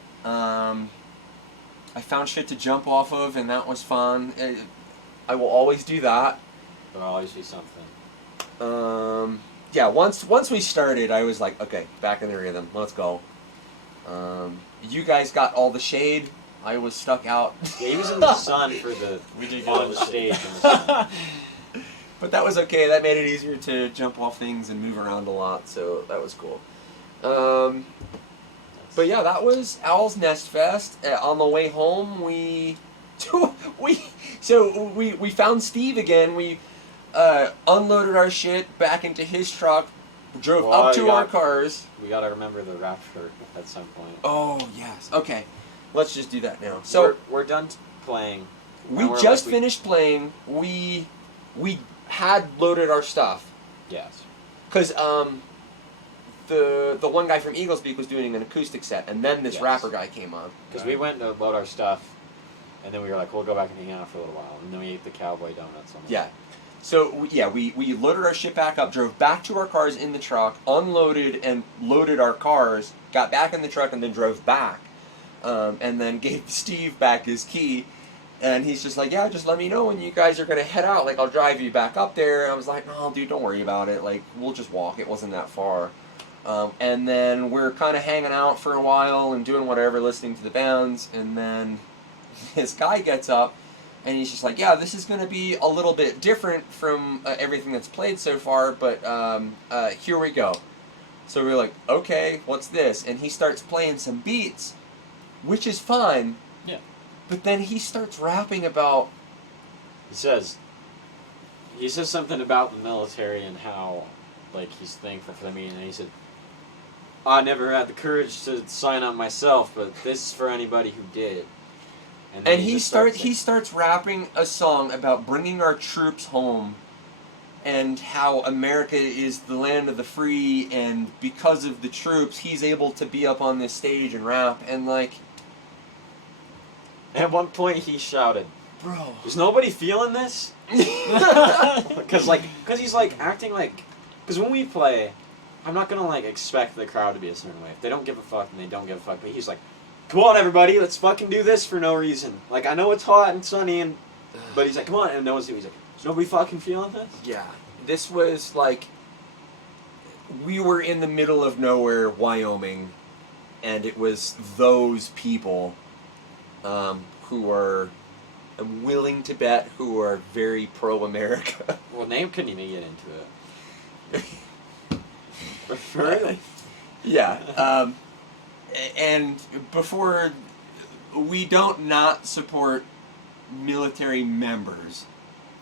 I found shit to jump off of, and that was fun. I will always do that. There'll always be something. Yeah, once we started, I was like, okay, back in the rhythm. Let's go. You guys got all the shade. I was stuck out. Yeah, he was in the sun for the... We did on the stage in the sun. But that was okay. That made it easier to jump off things and move around a lot, so that was cool. But yeah, that was Owl's Nest Fest. On the way home, we found Steve again. We unloaded our shit back into his truck, drove up to our cars. We gotta remember the Rapture at some point. Oh yes. Okay, let's just do that now. So we're done playing. We just finished playing. We had loaded our stuff. Yes. Because the one guy from Eaglesbeak was doing an acoustic set, and then this rapper guy came on. Because we went to load our stuff, and then we were like, we'll go back and hang out for a little while, and then we ate the cowboy donuts. Yeah. So we loaded our shit back up, drove back to our cars in the truck, unloaded and loaded our cars, got back in the truck, and then drove back, and then gave Steve back his key. And he's just like, yeah, just let me know when you guys are going to head out. Like, I'll drive you back up there. And I was like, no, dude, don't worry about it. Like, we'll just walk. It wasn't that far. And then we're kind of hanging out for a while and doing whatever, listening to the bands. And then this guy gets up, and he's just like, yeah, this is going to be a little bit different from everything that's played so far, but here we go. So we're like, okay, what's this? And he starts playing some beats, which is fine. Yeah. But then he starts rapping about... He says something about the military and how, like, he's thankful for the meeting. And he said, I never had the courage to sign up myself, but this is for anybody who did. And he starts rapping a song about bringing our troops home and how America is the land of the free, and because of the troops, he's able to be up on this stage and rap, and like... At one point he shouted, bro, is nobody feeling this? Because he's like acting like... Because when we play, I'm not going to like expect the crowd to be a certain way. If they don't give a fuck, then they don't give a fuck. But he's like, come on everybody, let's fucking do this for no reason. Like, I know it's hot and sunny, but he's like, come on, and no one's doing it. He's like, is nobody fucking feeling this? Yeah. This was like... We were in the middle of nowhere, Wyoming, and it was those people... who are, I'm willing to bet, who are very pro-America. Well, Name couldn't even get into it. Really? Yeah. And before, we don't not support military members.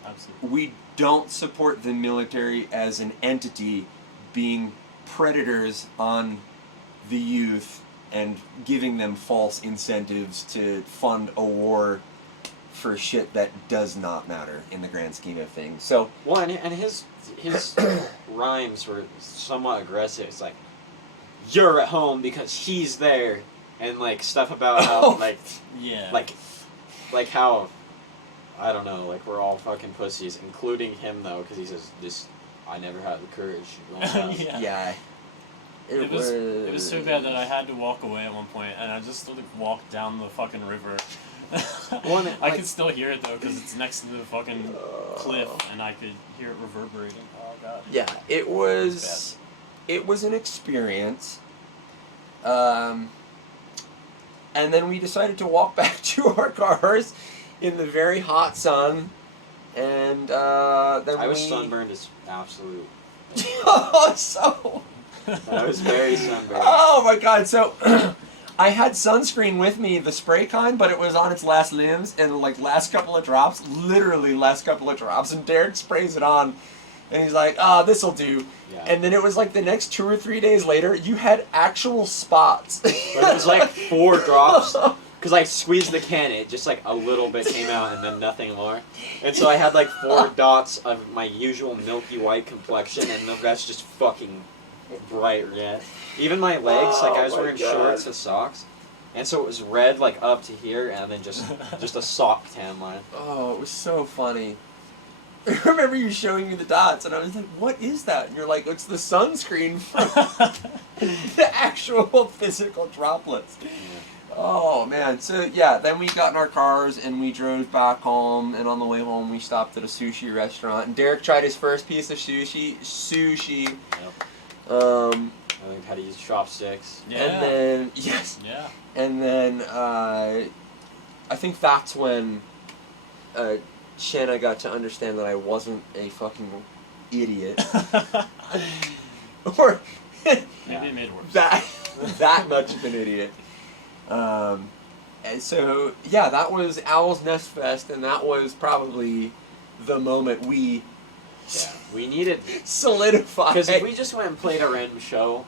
Absolutely. We don't support the military as an entity being predators on the youth and giving them false incentives to fund a war for shit that does not matter in the grand scheme of things. So, well, and his rhymes were somewhat aggressive. It's like, you're at home because he's there, and like stuff about how like how, I don't know, like we're all fucking pussies, including him though, because he says this. I never had the courage. Yeah. It was so bad that I had to walk away at one point, and I just walked down the fucking river. I could still hear it though, because it's next to the fucking cliff, and I could hear it reverberating. Oh god. Yeah, it was an experience. And then we decided to walk back to our cars in the very hot sun, and then I was sunburned as absolute. Oh, so. I was very sunburned. Oh my god! So. I had sunscreen with me, the spray kind, but it was on its last limbs and last couple of drops, literally last couple of drops. And Derek sprays it on, and he's like, this'll do. Yeah. And then it was the next 2 or 3 days later, you had actual spots. But it was 4 drops, because I squeezed the can, it just a little bit came out and then nothing more. And so I had 4 dots of my usual milky white complexion, and the rest just fucking bright red. Even my legs, I was wearing shorts and socks, and so it was red up to here, and then just a sock tan line. Oh, it was so funny. I remember you showing me the dots, and I was like, "What is that?" And you're like, "It's the sunscreen from the actual physical droplets." Yeah. Oh man! So yeah, then we got in our cars and we drove back home, and on the way home we stopped at a sushi restaurant, and Derek tried his first piece of sushi. Yep. I learned how to use chopsticks. Yeah. And then yes. Yeah. And then I think that's when Shanna got to understand that I wasn't a fucking idiot. Or Maybe it made it worse. that much of an idiot. And so yeah, that was Owl's Nest Fest, and that was probably the moment we. Yeah, we needed solidified. Because if we just went and played a random show,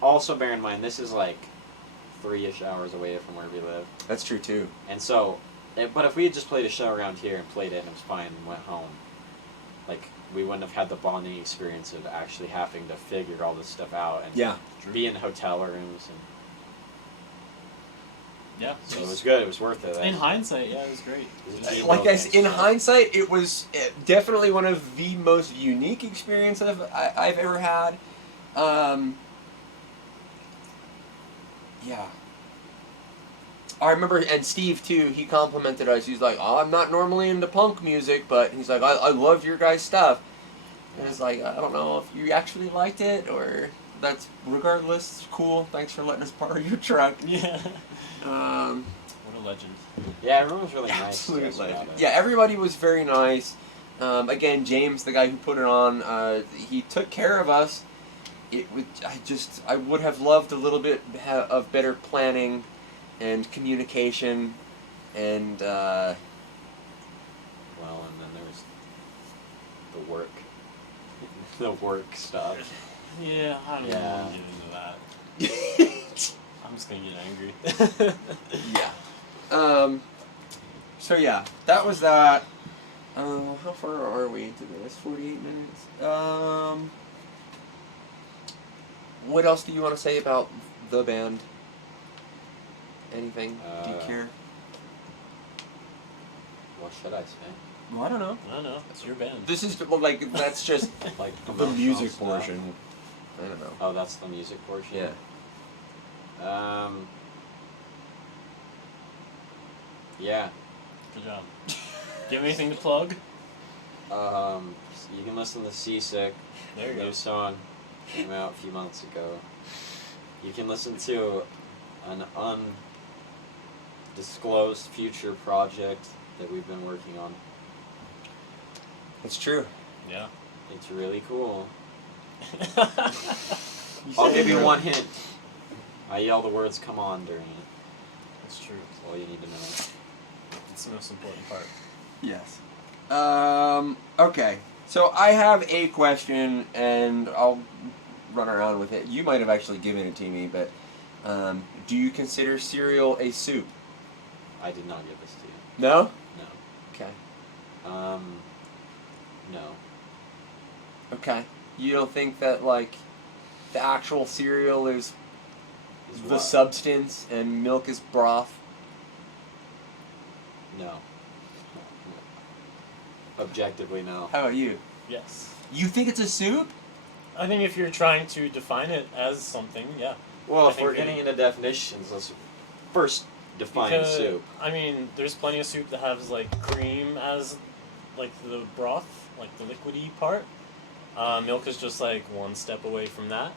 also bear in mind this is 3-ish hours away from where we live. That's true too. And so, but if we had just played a show around here and played it and it was fine and went home, we wouldn't have had the bonding experience of actually having to figure all this stuff out and be in hotel rooms and. Yeah. So it was good. It was worth it. In hindsight, yeah, it was great. In hindsight, it was definitely one of the most unique experiences I've ever had. Yeah. I remember, and Steve too, he complimented us. He's like, "Oh, I'm not normally into punk music, but he's like, I love your guys' stuff." And it's I don't know if you actually liked it or that's regardless. Cool. Thanks for letting us borrow your truck. Yeah. What a legend. Yeah, everyone was really nice. Absolute legend. Yeah, everybody was very nice. Again, James, the guy who put it on, he took care of us. I would have loved a little bit of better planning and communication, and well, and then there was the work, the work stuff. Yeah, I don't want to get into that. I'm just gonna get angry. Yeah. So yeah, that was that. How far are we into this? 48 minutes. What else do you want to say about the band? Anything? Do you care? What should I say? Well, I don't know. It's your band. This is that's just the music portion. I don't know. Oh, that's the music portion? Yeah. Yeah. Good job. Do you have anything to plug? You can listen to Seasick. There you go. New song came out a few months ago. You can listen to an undisclosed future project that we've been working on. It's true. Yeah. It's really cool. I'll give you one hint. I yell the words "come on" during it. That's true. That's all you need to know. It's the most important part. Yes. Okay. So I have a question, and I'll run around with it. You might have actually given it to me, but do you consider cereal a soup? I did not give this to you. No? No. Okay. No. Okay. You don't think that, the actual cereal is the what? substance and milk is broth? No. Objectively, no. How about you? Yes. You think it's a soup? I think if you're trying to define it as something, yeah. Well, I if think we're getting into definitions, let's first define because, soup. I mean, there's plenty of soup that has like cream as like the broth, like the liquidy part. Milk is just like one step away from that.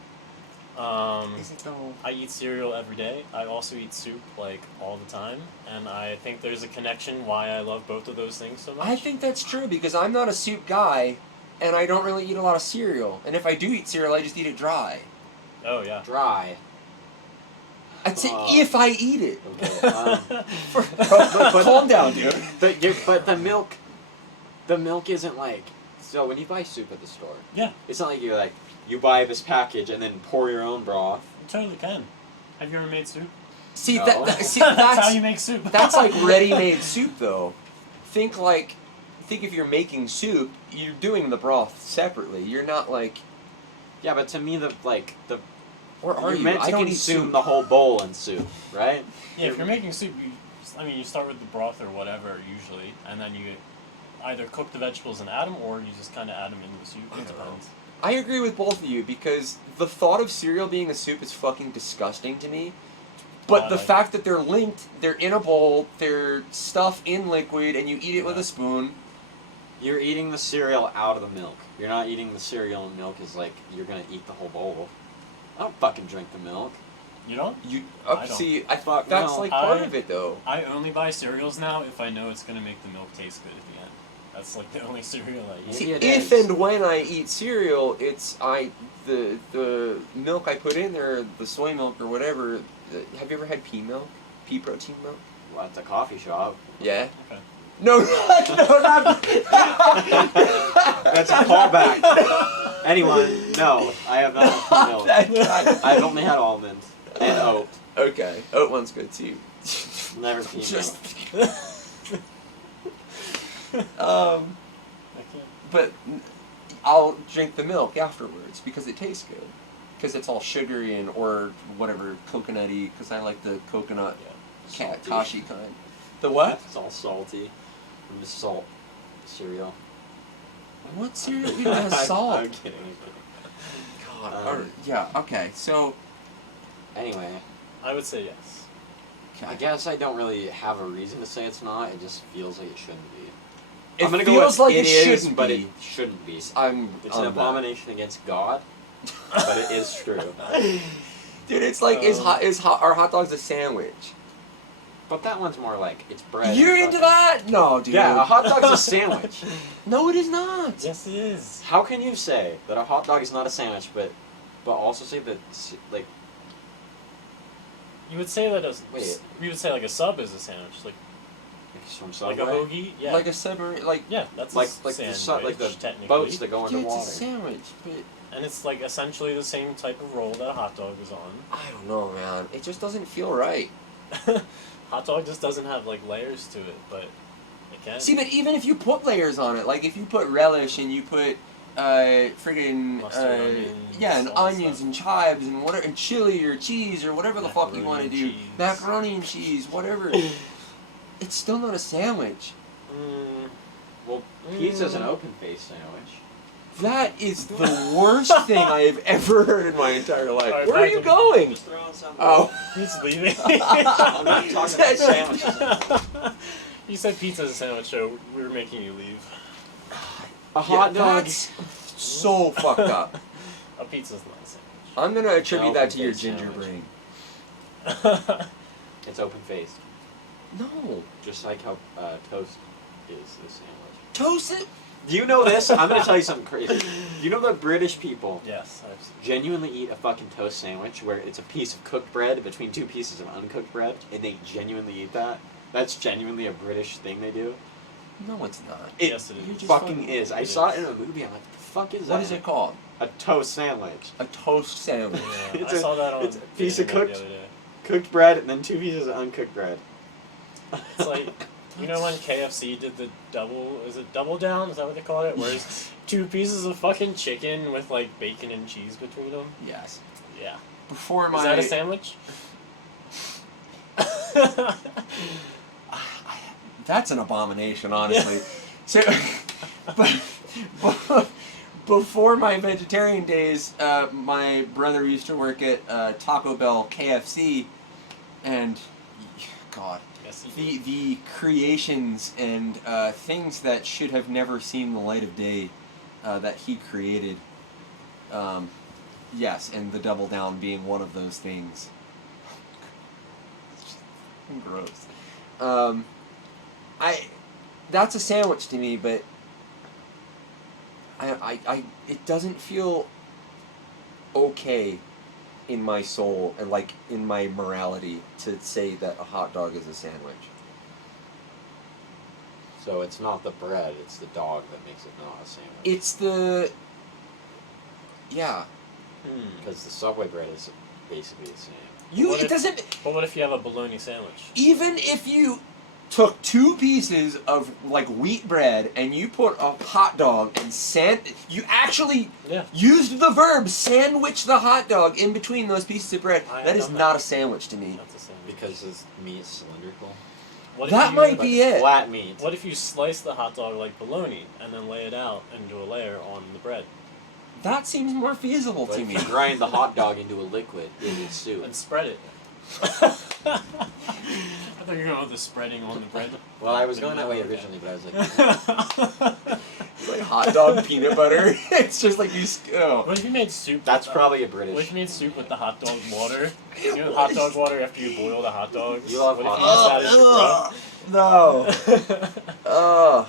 Is it though? I eat cereal every day. I also eat soup like all the time, and I think there's a connection why I love both of those things so much. I think that's true because I'm not a soup guy, and I don't really eat a lot of cereal. And if I do eat cereal, I just eat it dry. Oh yeah. Dry. I'd say if I eat it. Okay. Calm down, dude. But the milk isn't like. So when you buy soup at the store, Yeah. it's not like you buy this package and then pour your own broth. You totally can. Have you ever made soup? See No. see That's how you make soup. that's like ready-made soup though. Think if you're making soup, you're doing the broth separately. You're not like. Yeah, but to me Where are you're you? meant I to don't eat consume soup. the whole bowl in soup, right? Yeah, if you're making soup, you start with the broth or whatever usually, and then you either cook the vegetables and add them, or you just kind of add them into the soup. It depends. I agree with both of you because the thought of cereal being a soup is fucking disgusting to me. But the fact that they're linked, they're in a bowl, they're stuff in liquid, and you eat it with a spoon. You're eating the cereal out of the milk. You're not eating the cereal and milk is like you're gonna eat the whole bowl. I don't fucking drink the milk. You don't? I don't. see. I thought that's no. like part of it though. I only buy cereals now if I know it's gonna make the milk taste good at the end. That's like the only cereal I eat. See, it if is. and when I eat cereal, the milk I put in there, the soy milk or whatever. Have you ever had pea milk? Pea protein milk? Well, at the coffee shop. Yeah. Okay. No, not. That's a callback. Anyone? No, I have not had pea milk. I've only had almond and oat. Okay, oat one's good too. Never pea Just. milk. I can't. But I'll drink the milk afterwards because it tastes good. Because it's all sugary and or whatever coconutty. Because I like the coconut kashi kind. The what? It's all salty. From the salt cereal. What cereal even has salt? I'm kidding. God. Yeah. Okay. So. Anyway, I would say yes. I guess I don't really have a reason to say it's not. It just feels like it shouldn't be. It I'm gonna feels go with like it it is, shouldn't but be. it shouldn't be. It's an on abomination against God, but it is true. Dude, it's like is are hot dogs a sandwich? But that one's more like it's bread. You're and into fucking- that? No, dude. Yeah, a hot dog's a sandwich. No, it is not. Yes, it is. How can you say that a hot dog is not a sandwich, but also say that like You would say that Wait. You would say like a sub is a sandwich, like from Subway? like a hoagie. Yeah. Like a submarine, like yeah, that's like a sandwich, the technically. boats that go yeah, into it's a water. sandwich, but And it's like essentially the same type of roll that a hot dog is on. I don't know, man. It just doesn't feel right. Hot dog just doesn't have like layers to it, but it can. See, but even if you put layers on it, like if you put relish and you put friggin' Mustard, onions, yeah, and all that onions stuff. and chives and whatever, and chili or cheese or whatever the fuck you want to Macaroni do, and cheese. macaroni and cheese, whatever. It's still not a sandwich. Well, pizza's an open-faced sandwich. That is the worst thing I have ever heard in my entire life. Alright, Where are back you to- going? Just throwing something. Oh. He's leaving. I'm not talking about sandwiches. You said pizza's a sandwich, so we were making you leave. A hot dog. That's so fucked up. A pizza's not a sandwich. I'm gonna attribute that to your Open-faced ginger sandwich. brain. It's open-faced. No. Just like how toast is a sandwich. Toast it? Do you know this? I'm gonna tell you something crazy. You know that British people Yes, I've seen. genuinely eat a fucking toast sandwich where it's a piece of cooked bread between two pieces of uncooked bread, and they genuinely eat that? That's genuinely a British thing they do. No, it's not. It Yes, it is. You just fucking is. I it saw is. it in a movie. I'm like, what the fuck is that? What is it called? A toast sandwich. A toast sandwich. Yeah, It's I a- saw that on it's a the piece of internet cooked- the other day. Cooked bread and then two pieces of uncooked bread. It's like, you know when KFC did the double down? Is that what they call it? Where it's two pieces of fucking chicken with like bacon and cheese between them? Yes. Yeah. Before my. Is that a sandwich? That's an abomination, honestly. So, before my vegetarian days, my brother used to work at Taco Bell KFC, and God, Yes, the creations and things that should have never seen the light of day that he created. Yes, and the double down being one of those things. Gross. That's a sandwich to me, but it doesn't feel okay in my soul and like in my morality to say that a hot dog is a sandwich. So it's not the bread, it's the dog that makes it not a sandwich. It's the... Yeah. Because the Subway bread is basically the same. But what if you have a bologna sandwich? Even if you took 2 pieces of like wheat bread and you put a hot dog and you actually used the verb sandwich the hot dog in between those pieces of bread. That is not a sandwich to me. That's a sandwich. Because the meat is cylindrical. That might be it. Flat meat. What if you slice the hot dog like bologna and then lay it out and do a layer on the bread? That seems more feasible to me. If you grind the hot dog into a liquid, it is soup. And spread it. I thought you were going with the spreading on the bread. Well, I was going that way originally, but I was like... It's like hot dog peanut butter. It's just like you... Oh. What if you made soup? That's probably a British... What if you made soup with the hot dog water? You know, hot dog water after you boil the hot dogs? You love what hot dogs. No.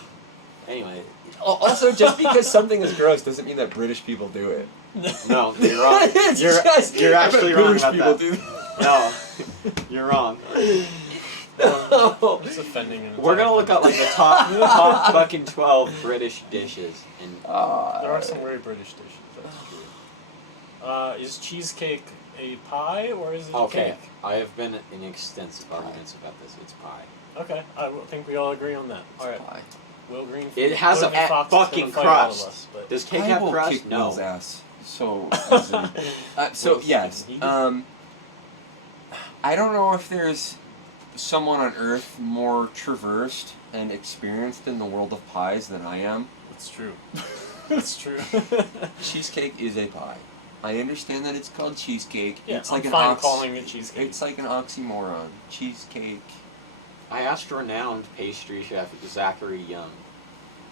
Anyway... Also, just because something is gross doesn't mean that British people do it. No, you're wrong. You're actually wrong British about people that. do. No, you're wrong. It's offending. We're gonna look up like the top fucking 12 British dishes, and there are some very British dishes. That's true. Is cheesecake a pie or is it a cake? I have been in extensive arguments about this. It's pie. Okay, think we all agree on that. All right. Pie. Will Green. It has a fucking crust. Us, Does cake have will crust? Kick No. Will's ass so easily. So yes, I don't know if there's someone on Earth more traversed and experienced in the world of pies than I am. That's true. That's true. Cheesecake is a pie. I understand that it's called cheesecake. Yeah, it's like I'm fine calling it cheesecake. It's like an oxymoron. Cheesecake. I asked renowned pastry chef Zachary Young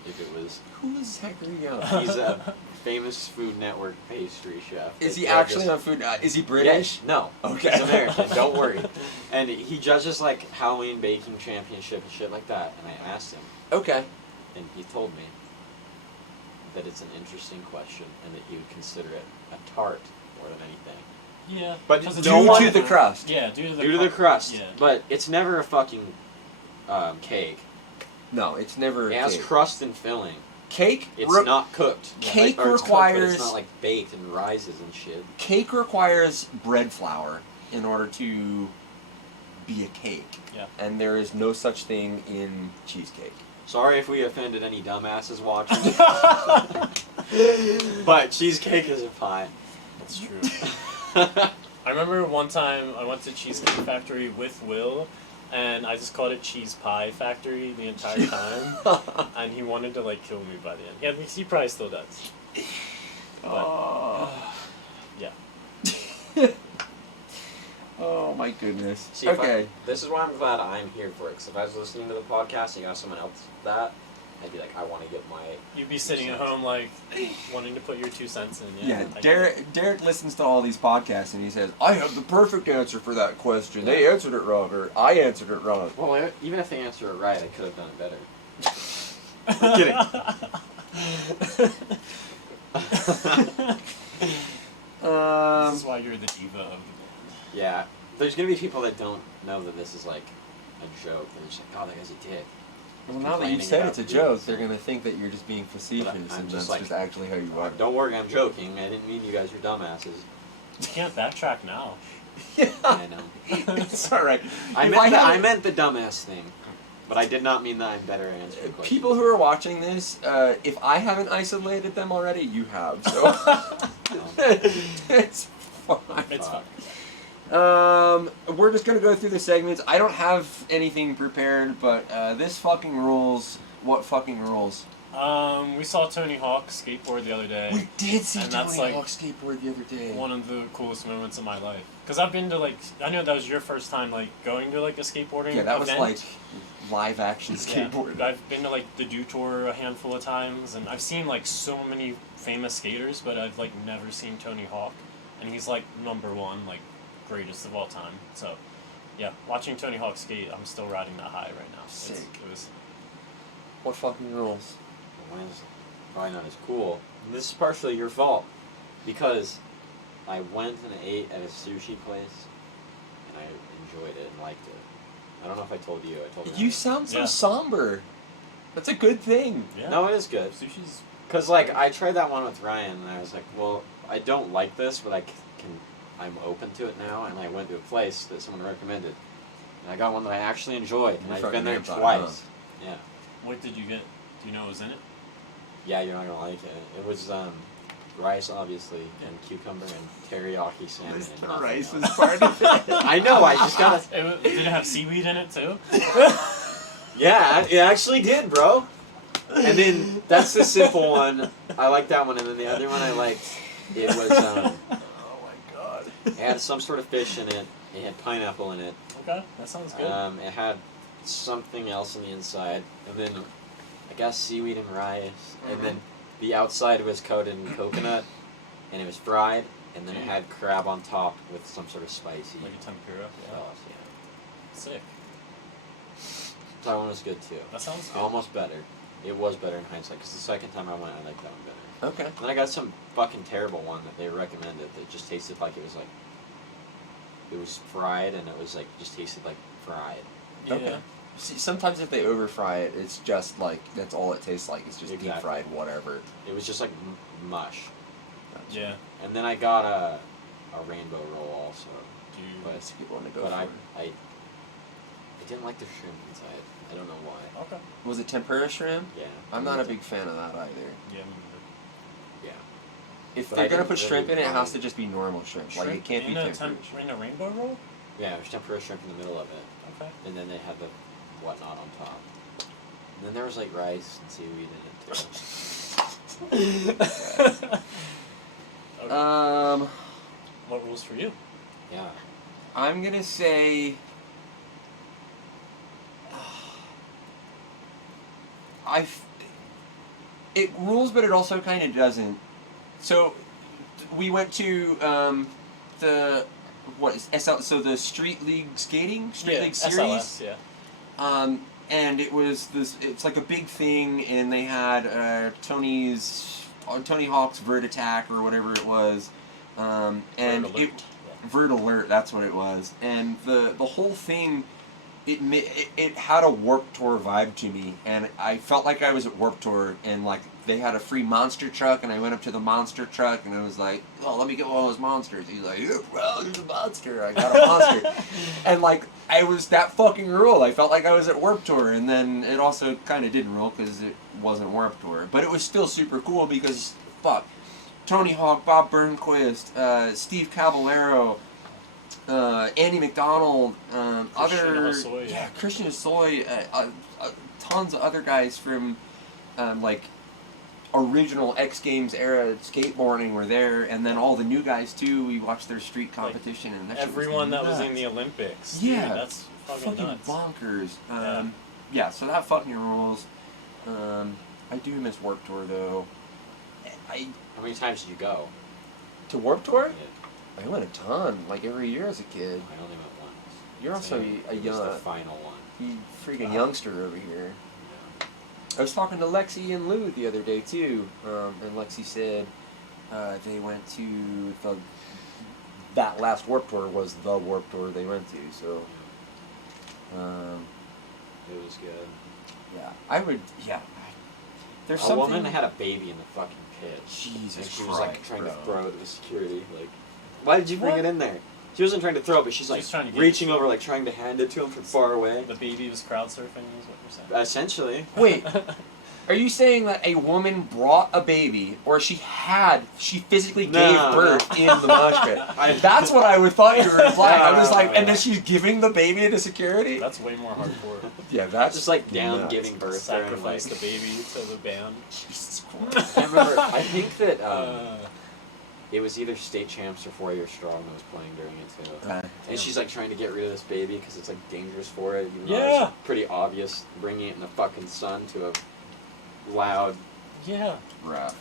if it was... Who is Zachary Young? He's a famous Food Network pastry chef. Is he actually on Food... is he British? Yes. No. Okay. He's American, don't worry. And he judges like Halloween baking championship and shit like that. And I asked him. Okay. And he told me that it's an interesting question and that he would consider it a tart more than anything. Yeah. But Due to the crust. Yeah, due to the crust. Yeah. But it's never a fucking cake. No, it's never. It has cake. crust and filling. Cake. It's not cooked. Cake or it's requires. Cooked, but it's not like baked and rises and shit. Cake requires bread flour in order to be a cake. Yeah. And there is no such thing in cheesecake. Sorry if we offended any dumbasses watching. But cheesecake is a pie. That's true. I remember one time I went to Cheesecake Factory with Will, and I just called it Cheese Pie Factory the entire time, and he wanted to like kill me by the end. Yeah, he probably still does. But, yeah. Oh my goodness. See, okay. This is why I'm glad I'm here for it. Because if I was listening to the podcast and you got someone else that, I'd be like, I want to get my. You'd be sitting at home like wanting to put your 2 cents in. Yeah, Derek listens to all these podcasts and he says, I have the perfect answer for that question. They answered it wrong, or I answered it wrong. Well, even if they answer it right, I could have done it better. I'm kidding. This is why you're the diva of the band. Yeah, there's gonna be people that don't know that this is like a joke. They're just like, oh, that guy's a dick. Well, now that you've said it's a joke, they're going to think that you're just being facetious, and just that's just actually how you are. Don't worry, I'm joking. I didn't mean you guys are dumbasses. You can't backtrack now. Yeah. I know. It's alright. I meant the dumbass thing, but I did not mean that I'm better at answering questions. People who are watching this, if I haven't isolated them already, you have, so... It's fine. It's fine. We're just gonna go through the segments. I don't have anything prepared, but this fucking rules. What fucking rules? We saw Tony Hawk skateboard the other day. We did see And Tony that's, like, Hawk skateboard the other day. One of the coolest moments of my life. Because I've been to, like, I know that was your first time, like, going to, like, a skateboarding Yeah, that was, event. like, live action skateboarding. Yeah, I've been to, like, the Do Tour a handful of times, and I've seen, like, so many famous skaters, but I've, like, never seen Tony Hawk. And he's, like, number one, like, greatest of all time. So, yeah, watching Tony Hawk skate, I'm still riding that high right now. Sick. It was... What fucking rules? Mine's probably not as cool. And this is partially your fault, because I went and ate at a sushi place, and I enjoyed it and liked it. I don't know if I told you. I told you. You sound so Yeah. somber. That's a good thing. Yeah. No, it is good. Sushi's... Cause like I tried that one with Ryan, and I was like, well, I don't like this, but I'm open to it now. And I went to a place that someone recommended, and I got one that I actually enjoyed, and You're I've fucking been there hands on it, twice. Yeah. What did you get? Do you know what was in it? Yeah, you're not gonna like it. It was rice, obviously, and cucumber and teriyaki salmon. And nothing rice else. is part of it. I know. I just gotta. Did it have seaweed in it, too? Yeah, it actually did, bro. And then that's the simple one. I like that one, and then the other one I liked. It was Oh my god. it had some sort of fish in it. It had pineapple in it. Okay, that sounds good. It had something else on the inside, and then I guess seaweed and rice, and then the outside was coated in coconut, and it was fried, and then it had crab on top with some sort of spicy Like a tempura? Yeah. sauce. Yeah, Sick. that one was good too. That sounds good. Almost better. It was better in hindsight, because the second time I went, I liked that one better. Okay. And then I got some fucking terrible one that they recommended that just tasted like it was fried, and it was like just tasted like fried. Yeah. Okay. See, sometimes if they over fry it, it's just like that's all it tastes like. It's just deep Exactly. fried whatever. It was just like mush. Gotcha. Yeah. And then I got a rainbow roll also. Do you... But- That's a good one to go But for. I didn't like the shrimp inside. I don't know why. Okay. Was it tempura shrimp? Yeah. I'm not a big fan of that either. Yeah, me Yeah. If But they're I gonna didn't put shrimp in really it, it has mind. to just be normal shrimp. neither. Like it can't be in a tempura. in a rainbow roll? Yeah, there's tempura shrimp in the middle of it. Okay. And then they had the whatnot on top. And then there was like rice and seaweed in it too. Okay. What rules for you? Yeah. I'm gonna say. It rules, but it also kind of doesn't. So, we went to the what is SL? So the Street League skating, League series. SLS, yeah. And it was this. It's like a big thing, and they had Tony Hawk's Vert Attack or whatever it was, and Vert Alert. it Vert Alert. That's what it was, and the whole thing. It had a Warped Tour vibe to me, and I felt like I was at Warped Tour, and like they had a free monster truck, and I went up to the monster truck, and I was like, "Oh, let me get one of those monsters." He's like, "Yeah, bro, there's a monster." I got a monster, and like I was that fucking rule. I felt like I was at Warped Tour, and then it also kind of didn't roll because it wasn't Warped Tour, but it was still super cool because fuck, Tony Hawk, Bob Burnquist, Steve Caballero. Andy McDonald, other Hosoi, yeah. Christian Hosoi, tons of other guys from like original X Games era skateboarding were there, and then all the new guys too. We watched their street competition, and that shit was Everyone that was nuts. in the Olympics. Yeah. Dude, that's fucking nuts. bonkers. Yeah, so that fucking rules. I do miss Warped Tour though. How many times did you go? To Warped Tour? Yeah. I went a ton, like every year as a kid. I only went once. You're also a It was the young, final one. you freaking youngster over here. Yeah. I was talking to Lexi and Lou the other day too, and Lexi said they went to that last Warped Tour was the Warped Tour they went to. So, It was good. yeah, I would. Yeah, there's A something. woman had a baby in the fucking pit. Jesus And she Christ, was like trying bro. to throw it to the security. Like, why did you bring What? it in there? She wasn't trying to throw it, but she's like She's trying to get reaching over, like trying to hand it to him from far away. The baby was crowd surfing, is what you're saying. Essentially. Wait, Are you saying that a woman brought a baby, or she physically gave birth in the mosh pit? That's what I would thought you were implying. I was like, and then she's giving the baby to security? That's way more hardcore. Yeah, that's just like down giving birth. Sacrifice the baby to the band. Jesus Christ. I remember, I think that it was either State Champs or 4 Year Strong that was playing during it too. And she's like trying to get rid of this baby because it's like dangerous for it. Even though it's pretty obvious bringing it in the fucking sun to a loud. Yeah. Rough.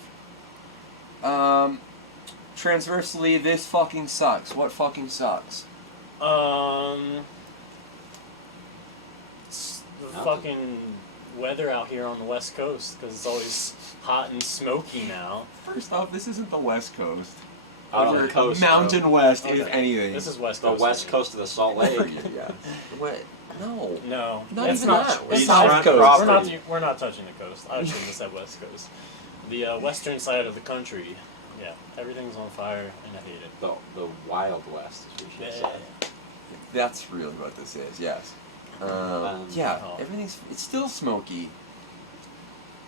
Transversely, this fucking sucks. What fucking sucks? It's the fucking weather out here on the West Coast because it's always hot and smoky now. First off, this isn't the West Coast. Out on the coast. Mountain West, if anything. This is West the Coast. The West Coast of the Salt Lake. Yeah. What? No. No. Not it's even not. that. It's South Coast. We're not touching the coast. I shouldn't have said West Coast. The western side of the country. Yeah. Everything's on fire, and I hate it. The Wild West, as we should say. That's really what this is, yes. It's still smoky.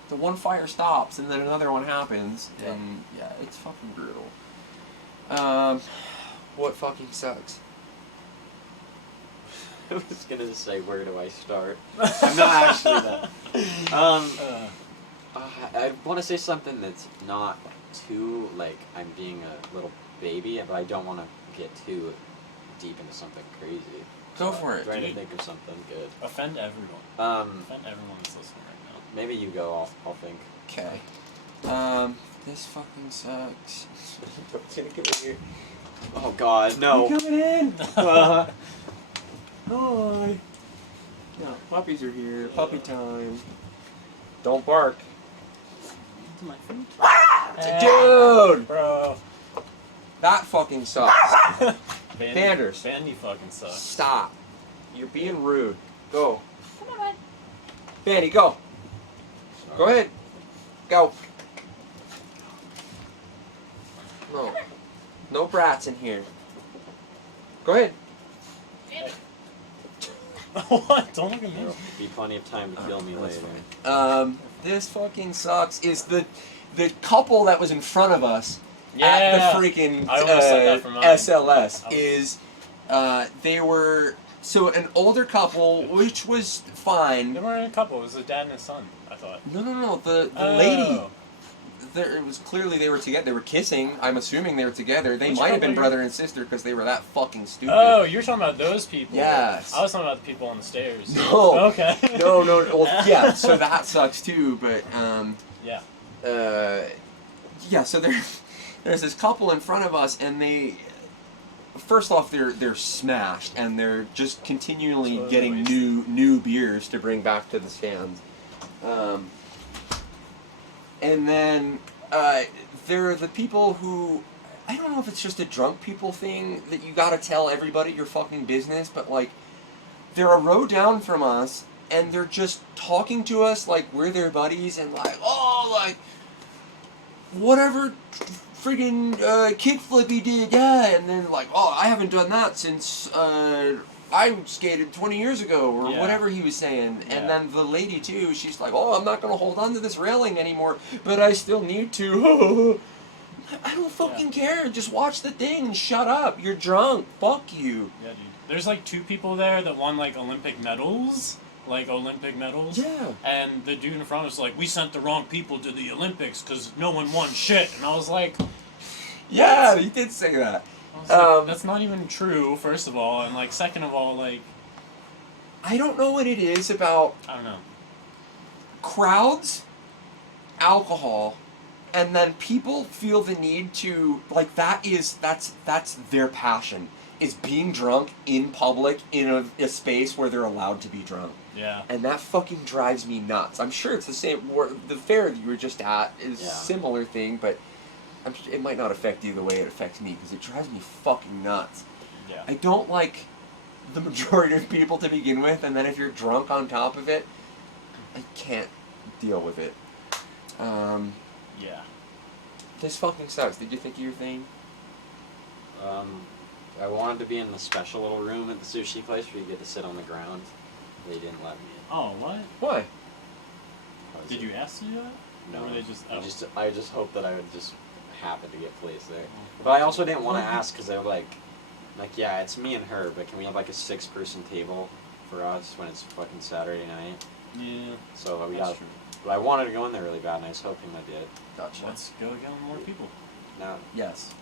The one fire stops, and then another one happens, and it's fucking brutal. What fucking sucks? I was gonna say, where do I start? I'm not actually that. I want to say something that's not too, like, I'm being a little baby, but I don't want to get too deep into something crazy. Go for it. Trying to think of something good. Offend everyone. Offend everyone that's listening right now. Maybe you go, I'll think. Okay. This fucking sucks. It's gonna come in here. Oh god, no. You're coming in! Hi. Yeah, puppies are here. Puppy time. Don't bark. My food. Dude! Bro. That fucking sucks. Panders. Vandy fucking sucks. Stop. You're being rude. Go. Come on, Vandy, go. Sorry. Go ahead. Go. No. No brats in here. Go ahead. What? Don't look at me. There'll be plenty of time to kill me later. This fucking sucks. Is the couple that was in front of us Yeah. at the freaking I almost said that for mine. SLS is they were an older couple, which was fine. They weren't a couple. It was a dad and a son. I thought. No. The lady. It was clearly they were together. They were kissing. I'm assuming they were together. They might have been brother and sister because they were that fucking stupid. Oh, you're talking about those people. Yes. I was talking about the people on the stairs. No. Okay. No. Well, yeah. So that sucks too. But Yeah. Yeah. So there's this couple in front of us, and they. First off, they're smashed, and they're just continually getting new beers to bring back to the stands. And then there are the people who, I don't know if it's just a drunk people thing that you gotta tell everybody your fucking business, but like, they're a row down from us, and they're just talking to us like we're their buddies, and like, whatever friggin' kickflip he did, and then like, I haven't done that since I skated 20 years ago, or whatever he was saying. And then the lady too, she's like, I'm not gonna hold on to this railing anymore, but I still need to. I don't fucking care, just watch the thing and shut up, you're drunk, fuck you. Yeah, dude. There's like 2 people there that won like Olympic medals. Yeah. And the dude in front was like, we sent the wrong people to the Olympics because no one won shit. And I was like, yeah, he did say that. I was like, that's not even true, first of all. And like, second of all, like, I don't know what it is about I don't know. crowds, alcohol, and then people feel the need to, like, that's their passion, is being drunk in public in a space where they're allowed to be drunk. Yeah. And that fucking drives me nuts. I'm sure it's the same. The fair that you were just at is a similar thing, but it might not affect you the way it affects me, because it drives me fucking nuts. Yeah. I don't like the majority of people to begin with, and then if you're drunk on top of it, I can't deal with it. Yeah. This fucking sucks. Did you think of your thing? I wanted to be in the special little room at the sushi place where you get to sit on the ground. They didn't let me in. Oh, what? Why? Did you ask to do that? No. Or were they just... Oh. I just hoped that I would just happen to get placed there. But I also didn't want to ask because they were like, yeah, it's me and her, but can we have like a 6-person table for us when it's fucking Saturday night? Yeah. So we that's got. true. But I wanted to go in there really bad, and I was hoping I did. Gotcha. Let's go get more people. No, Yes.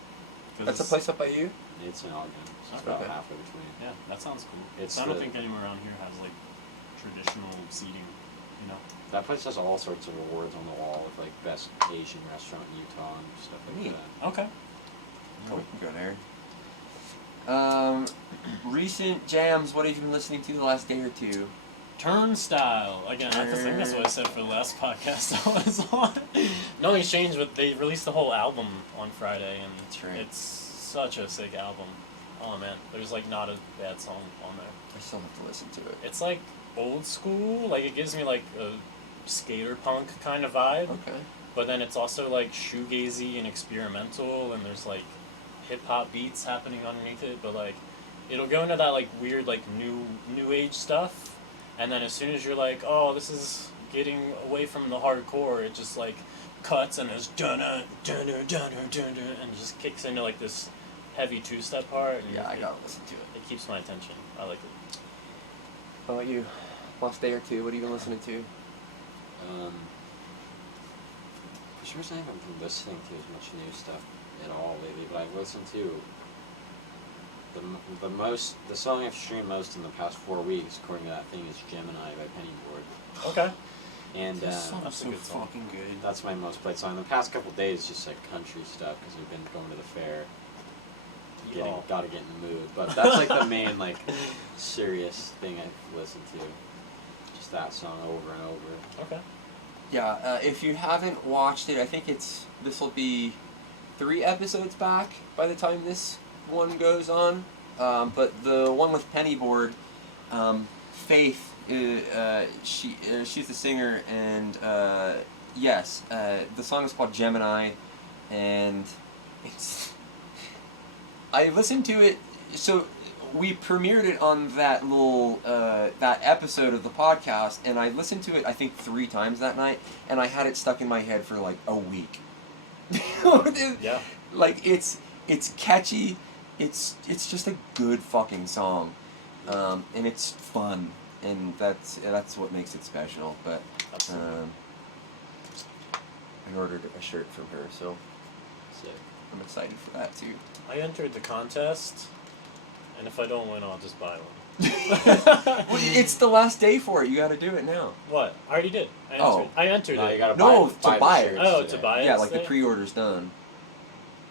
That's a place up by you? it's in Ogden. It's Okay. about halfway between. Yeah, that sounds cool. It's I don't the- think anywhere around here has like traditional seating, you know. That place has all sorts of awards on the wall with like best Asian restaurant in Utah and stuff like Neat. that. Okay. Oh, we can go there. Recent jams, what have you been listening to the last day or two? Turnstile. Again, I think that's what I said for the last podcast I was on. Nothing's changed, but they released the whole album on Friday, and That's right. it's such a sick album. Oh man, there's like not a bad song on there. I still have to listen to it. It's like old school, like it gives me like a skater punk kind of vibe, Okay. but then it's also like shoegazy and experimental, and there's like hip hop beats happening underneath it, but like it'll go into that like weird like new age stuff, and then as soon as you're like, oh, this is getting away from the hardcore, it just like cuts and it's dunna dunna dunna dunna and just kicks into like this heavy 2-step part. And Yeah, I it- gotta listen to it. It keeps my attention. I like it. How about you? Last day or two, what have you been listening to? For some reason I haven't been listening to as much new stuff at all lately, but I've listened to the song I've streamed most in the past 4 weeks, according to that thing, is Gemini by Pennyboard. Okay. And That's a so good song. fucking good. that's my most played song. The past couple days, just like country stuff, because we've been going to the fair. Y'all. Gotta get in the mood. But that's like the main, like, serious thing I've listened to. Just that song over and over. Okay. Yeah, if you haven't watched it, I think this will be 3 episodes back by the time this one goes on. But the one with Pennyboard, Faith, she's the singer, and yes, the song is called Gemini, and it's. I listened to it, so we premiered it on that little, that episode of the podcast, and I listened to it, I think, 3 times that night, and I had it stuck in my head for, like, a week. Yeah. Like, it's catchy, it's just a good fucking song, and it's fun, and that's what makes it special, but, Absolutely. I ordered a shirt from her, so Sick. I'm excited for that, too. I entered the contest, and if I don't win, I'll just buy one. Well, it's the last day for it. You got to do it now. What? I already did. I entered. Oh. I entered No, it. you gotta No, buy to buy the it. shirts Oh, today. to buy it. Yeah, like the today? pre-order's done.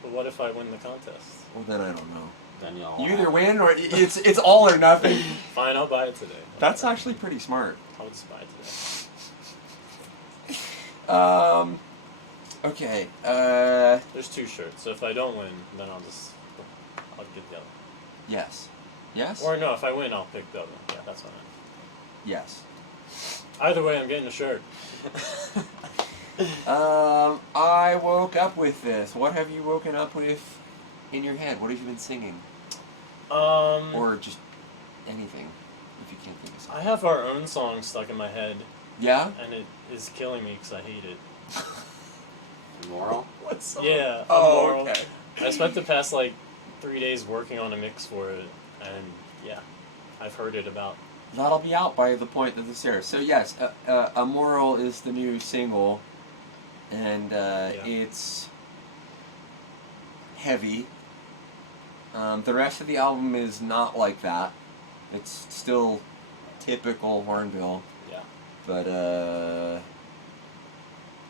But what if I win the contest? Well, then I don't know. Then y'all You either win or it's all or nothing. Fine, I'll buy it today. That's actually pretty smart. I'll just buy it today. Okay. There's 2 shirts, so if I don't win, then I'll get the other. Yes. Yes. Or no, if I win, I'll pick the other. Yeah, that's what I meant. Yes. Either way, I'm getting a shirt. I woke up with this. What have you woken up with in your head? What have you been singing? Or just anything, if you can't think of something. I have our own song stuck in my head, Yeah? and it is killing me because I hate it. Moral? What song? Yeah. Oh, Immoral. okay. I spent the past 3 days working on a mix for it, and yeah, I've heard it about. That'll be out by the point that this airs. So yes, Immoral is the new single, and it's heavy. The rest of the album is not like that. It's still typical Hornbill, Yeah. but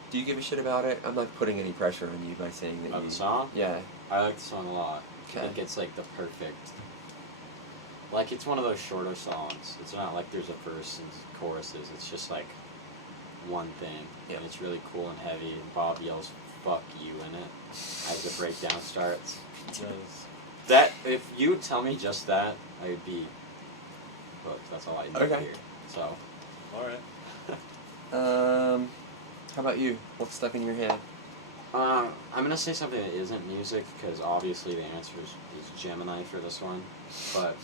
do you give a shit about it? I'm not putting any pressure on you by saying that About you. the song? Yeah. I like the song a lot. Okay. I think it's like the perfect. Like, it's one of those shorter songs. It's not like there's a verse and choruses. It's just like one thing. Yeah. And it's really cool and heavy. And Bob yells "fuck you" in it as the breakdown starts. That, if you would tell me just that, I would be hooked. That's all I need to Okay. hear. So, Alright. How about you? What's stuck in your head? I'm gonna say something that isn't music because obviously the answer is Gemini for this one. But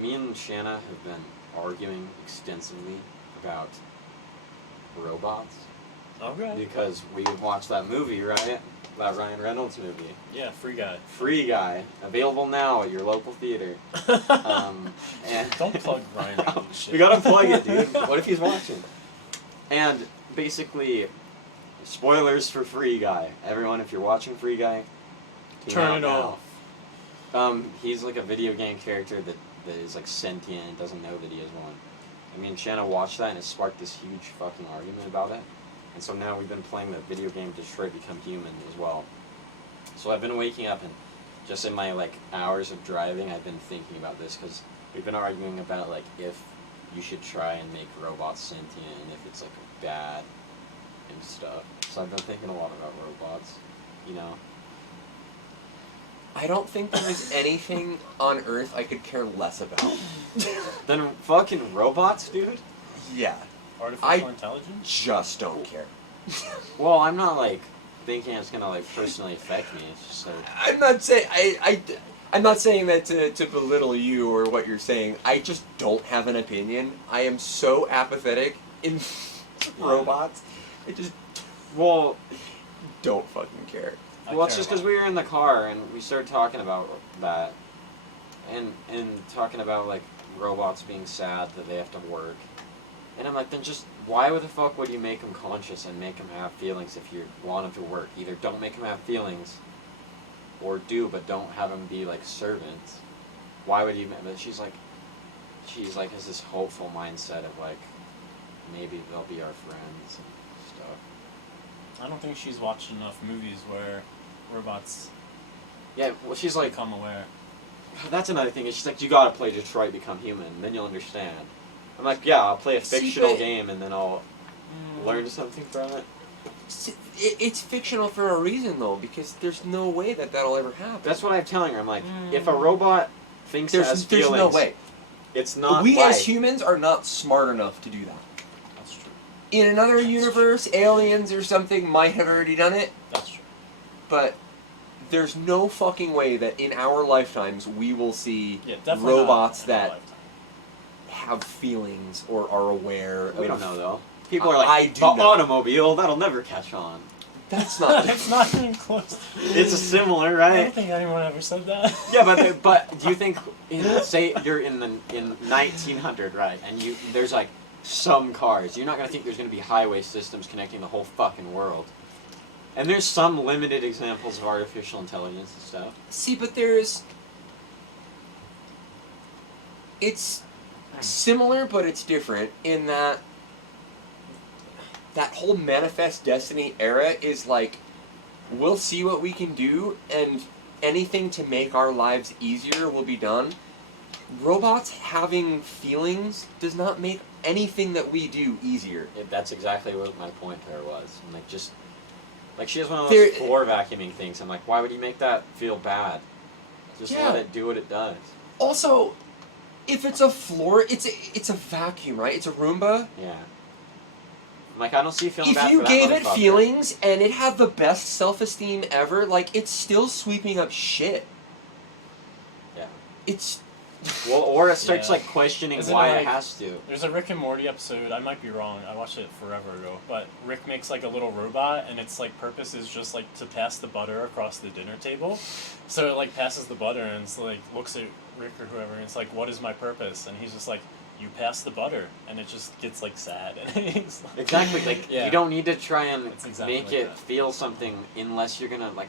me and Shanna have been arguing extensively about robots. Okay. Because we watched that movie, right? That Ryan Reynolds movie. Yeah, Free Guy. Free Guy. Available now at your local theater. And Don't plug Ryan Reynolds shit. We gotta plug it, dude. What if he's watching? And basically, spoilers for Free Guy. Everyone, if you're watching Free Guy, turn it off. He's like a video game character that is like sentient and doesn't know that he is one. I mean, Shanna watched that and it sparked this huge fucking argument about it. And so now we've been playing the video game Detroit Become Human as well. So I've been waking up and just in my like hours of driving, I've been thinking about this because we've been arguing about like if you should try and make robots sentient and if it's like bad and stuff. So I've been thinking a lot about robots, you know. I don't think there is anything on Earth I could care less about. Then fucking robots, dude? Yeah. Artificial intelligence? Just don't care. Well, I'm not like thinking it's gonna like personally affect me. It's just like I'm not saying I'm not saying that to belittle you or what you're saying. I just don't have an opinion. I am so apathetic in robots. I just don't fucking care. well, it's just because we were in the car and we started talking about that, and talking about like robots being sad that they have to work, and I'm like, then just why the fuck would you make them conscious and make them have feelings if you want them to work? Either don't make them have feelings, or do but don't have them be like servants. Why would you? But she's like has this hopeful mindset of like maybe they'll be our friends and stuff. I don't think she's watched enough movies where robots Yeah, well, she's like, become aware. that's another thing. Is she's like, you gotta play Detroit Become Human, then you'll understand. I'm like, yeah, I'll play a fictional game and then I'll learn something from it. It's fictional for a reason though, because there's no way that'll ever happen. That's what I'm telling her. I'm like, if a robot thinks it has there's feelings, no way. It's not. We life. as humans are not smart enough to do that. That's true. In another universe, aliens or something might have already done it. That's true. But there's no fucking way that in our lifetimes we will see definitely robots not in our that lifetime. have feelings or are aware of... We don't know though. People are like, I do the know. automobile, that'll never catch on. That's not... It's not even close. It's a similar, I right? don't think anyone ever said that. Yeah, but do you think, say you're in 1900, right, and there's like some cars, you're not gonna think there's gonna be highway systems connecting the whole fucking world. And there's some limited examples of artificial intelligence and stuff. See, but it's similar, but it's different in that whole Manifest Destiny era is like, we'll see what we can do, and anything to make our lives easier will be done. Robots having feelings does not make anything that we do easier. That's exactly what my point to her was. I'm like, just... Like, she has one of those floor vacuuming things. I'm like, why would you make that feel bad? Just let it do what it does. Also, if it's a floor, it's a vacuum, right? It's a Roomba. Yeah. I'm like, I don't see feeling bad If you for that gave it motherfucker. feelings and it had the best self-esteem ever, like, it's still sweeping up shit. Yeah. It's... Well, or it starts, Yeah. like, questioning Isn't why it it like- has to. There's a Rick and Morty episode, I might be wrong, I watched it forever ago, but Rick makes like a little robot and its like purpose is just like to pass the butter across the dinner table. So it like passes the butter and it's like looks at Rick or whoever and it's like, what is my purpose? And he's just like, you pass the butter, and it just gets like sad. And it's like, Exactly, like, yeah. you don't need to try and It's exactly make like it that. feel something unless you're gonna, like,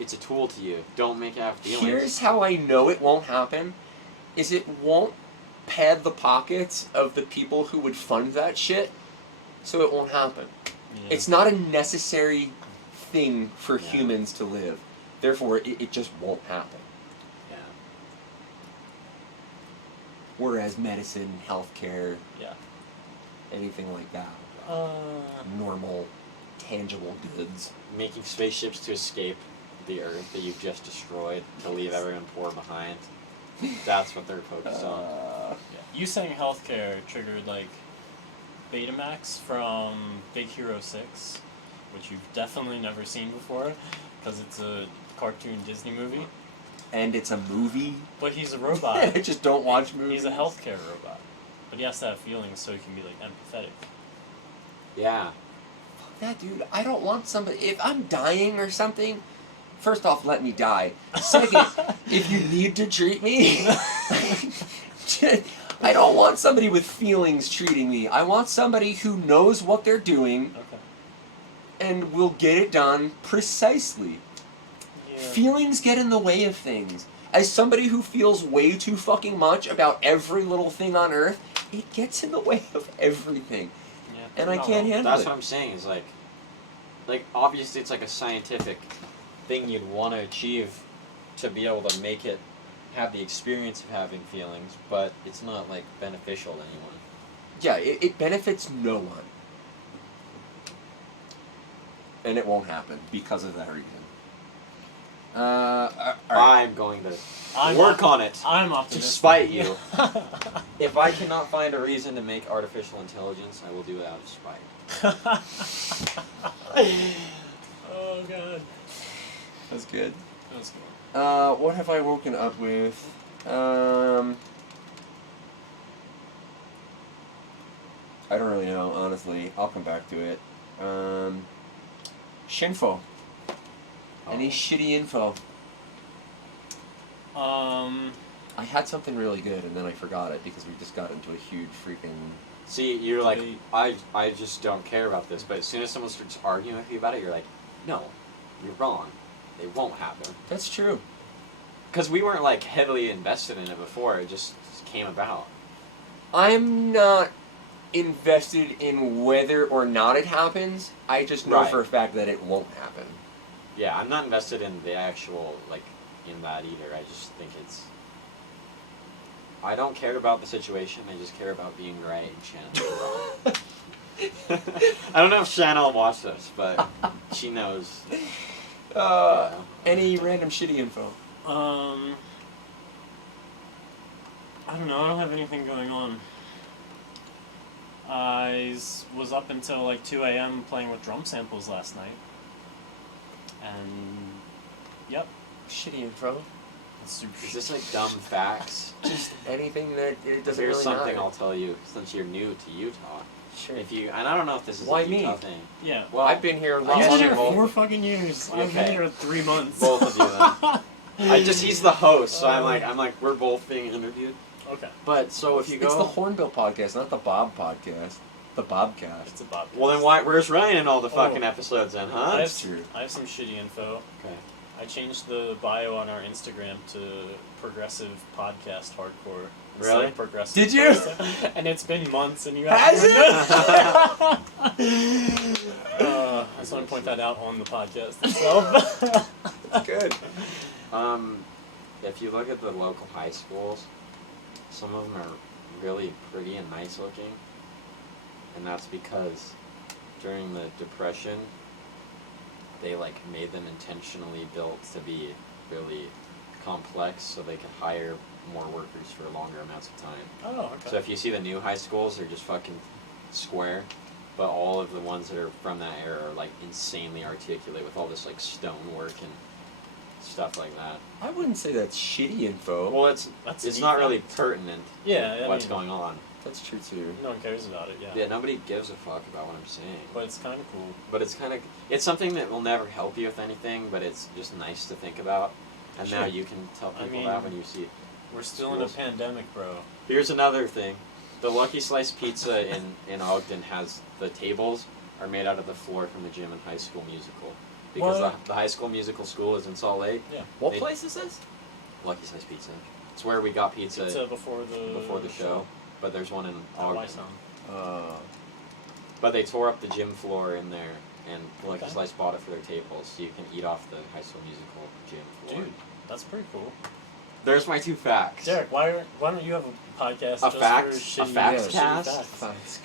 it's a tool to you. Don't make it have feelings. Here's how I know it won't happen, is it won't pad the pockets of the people who would fund that shit, so it won't happen. Yeah. It's not a necessary thing for Yeah. humans to live. Therefore, it just won't happen. Yeah. Whereas medicine, healthcare, Yeah. anything like that, normal, tangible goods. Making spaceships to escape the Earth that you've just destroyed to leave everyone poor behind. That's what they're focused on. Yeah. You saying healthcare triggered like Betamax from Big Hero 6, which you've definitely never seen before, because it's a cartoon Disney movie. And it's a movie. But he's a robot. I just don't watch movies. He's a healthcare robot. But he has to have feelings so he can be like empathetic. Yeah. Fuck that, dude. I don't want somebody... If I'm dying or something, first off, let me die. Second, if you need to treat me... I don't want somebody with feelings treating me. I want somebody who knows what they're doing and will get it done precisely. Yeah. Feelings get in the way of things. As somebody who feels way too fucking much about every little thing on Earth, it gets in the way of everything. Yeah, and I can't handle it. That's what I'm saying, is like obviously it's like a scientific thing you'd want to achieve to be able to make it have the experience of having feelings, but it's not like beneficial to anyone. Yeah, it benefits no one. And it won't happen because of that reason. Right. I'm going to work on it. I'm optimistic. To spite you. If I cannot find a reason to make artificial intelligence, I will do it out of spite. Oh god. That's good. That's good. What have I woken up with? I don't really know, honestly. I'll come back to it. Shinfo. Any shitty info? I had something really good and then I forgot it because we just got into a huge freaking... See, you're like, I just don't care about this, but as soon as someone starts arguing with you about it, you're like, no, you're wrong. It won't happen. That's true. Because we weren't like heavily invested in it before, it just came about. I'm not invested in whether or not it happens. I just know for a fact that it won't happen. Yeah, I'm not invested in the actual, like, in that either. I just think it's... I don't care about the situation, I just care about being right and Shannon being wrong. I don't know if Shannon will watch this, but she knows. Any random shitty info? I don't know, I don't have anything going on. I was up until like 2 a.m. playing with drum samples last night. And, yep. Shitty info. Is this like dumb facts? Just anything that it doesn't Here's really something matter. I'll tell you, since you're new to Utah. Sure. If you, and I don't know if this is Why a Utah me? thing. Yeah. Well, I've been here a lot I've been longer. here 4 fucking years. I've been here 3 months. Both of you then. He's the host, so I'm like, we're both being interviewed. Okay. But, so if you go... It's the Hornbill Podcast, not the Bob Podcast. The Bobcast. It's a Bobcast. Well then where's Ryan in all the fucking episodes then, huh? That's true. I have some shitty info. Okay. I changed the bio on our Instagram to Progressive Podcast Hardcore. Really? Of progressive. Did you? And it's been months and you Has haven't. it? I just want to point that out on the podcast itself. That's good. If you look at the local high schools, some of them are really pretty and nice looking. And that's because during the Depression, they like made them intentionally built to be really complex so they could hire more workers for longer amounts of time. Oh, okay. So if you see the new high schools, they're just fucking square, but all of the ones that are from that era are like insanely articulate with all this like stonework and stuff like that. I wouldn't say that's shitty info. Well, it's not really pertinent. Yeah, what's going on. That's true too. No one cares about it. Yeah. Yeah, nobody gives a fuck about what I'm saying. But it's kind of cool. But it's something that will never help you with anything, but it's just nice to think about. And now you can tell people that when you see it. We're still in a pandemic, bro. Here's another thing. The Lucky Slice Pizza in Ogden has the tables are made out of the floor from the gym in High School Musical. Because the High School Musical school is in Salt Lake. Yeah. What place is this? Lucky Slice Pizza. It's where we got pizza before the show. But there's one in Ogden. But they tore up the gym floor in there, and Lucky Slice bought it for their tables, so you can eat off the High School Musical gym floor. Dude, that's pretty cool. There's my 2 facts. Derek, why don't you have a podcast A just cast? Facts.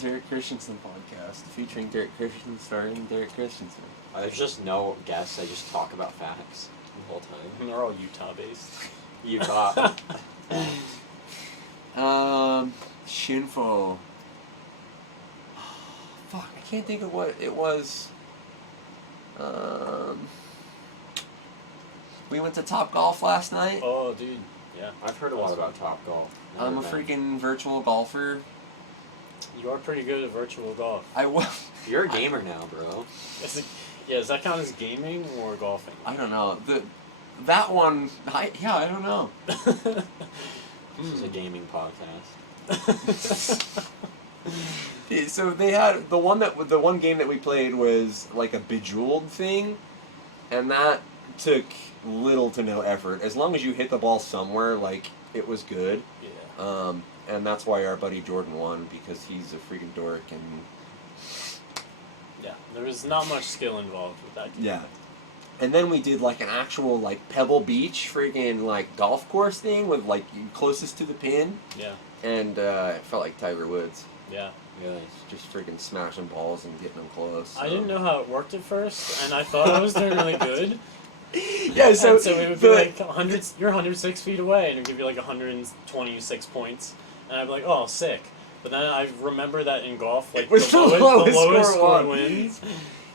Derek Christensen podcast featuring Derek Christensen starring Derek Christensen. There's just no guests. I just talk about facts the whole time. And they're all Utah-based. Utah. Shinfo. Fuck, I can't think of what it was. We went to Top Golf last night. Oh, dude. Yeah. I've heard a lot about Top Golf. I'm a freaking virtual golfer. You are pretty good at virtual golf. You're a gamer now, bro. Does that count as gaming or golfing? I don't know. That one, I don't know. This is a gaming podcast. So they had the one game that we played was like a Bejeweled thing, and that took little to no effort. As long as you hit the ball somewhere, like, it was good. Yeah. And that's why our buddy Jordan won, because he's a freaking dork. And yeah, there was not much skill involved with that game. Yeah. And then we did like an actual like Pebble Beach freaking like golf course thing with like closest to the pin. Yeah. And it felt like Tiger Woods. Yeah. Really? Just freaking smashing balls and getting them close. So. I didn't know how it worked at first, and I thought I was doing really good. Yeah, so it would be like 100. You're 106 feet away, and it would give you like 126 points, and I'd be like, "Oh, sick." But then I remember that in golf, like the lowest score wins.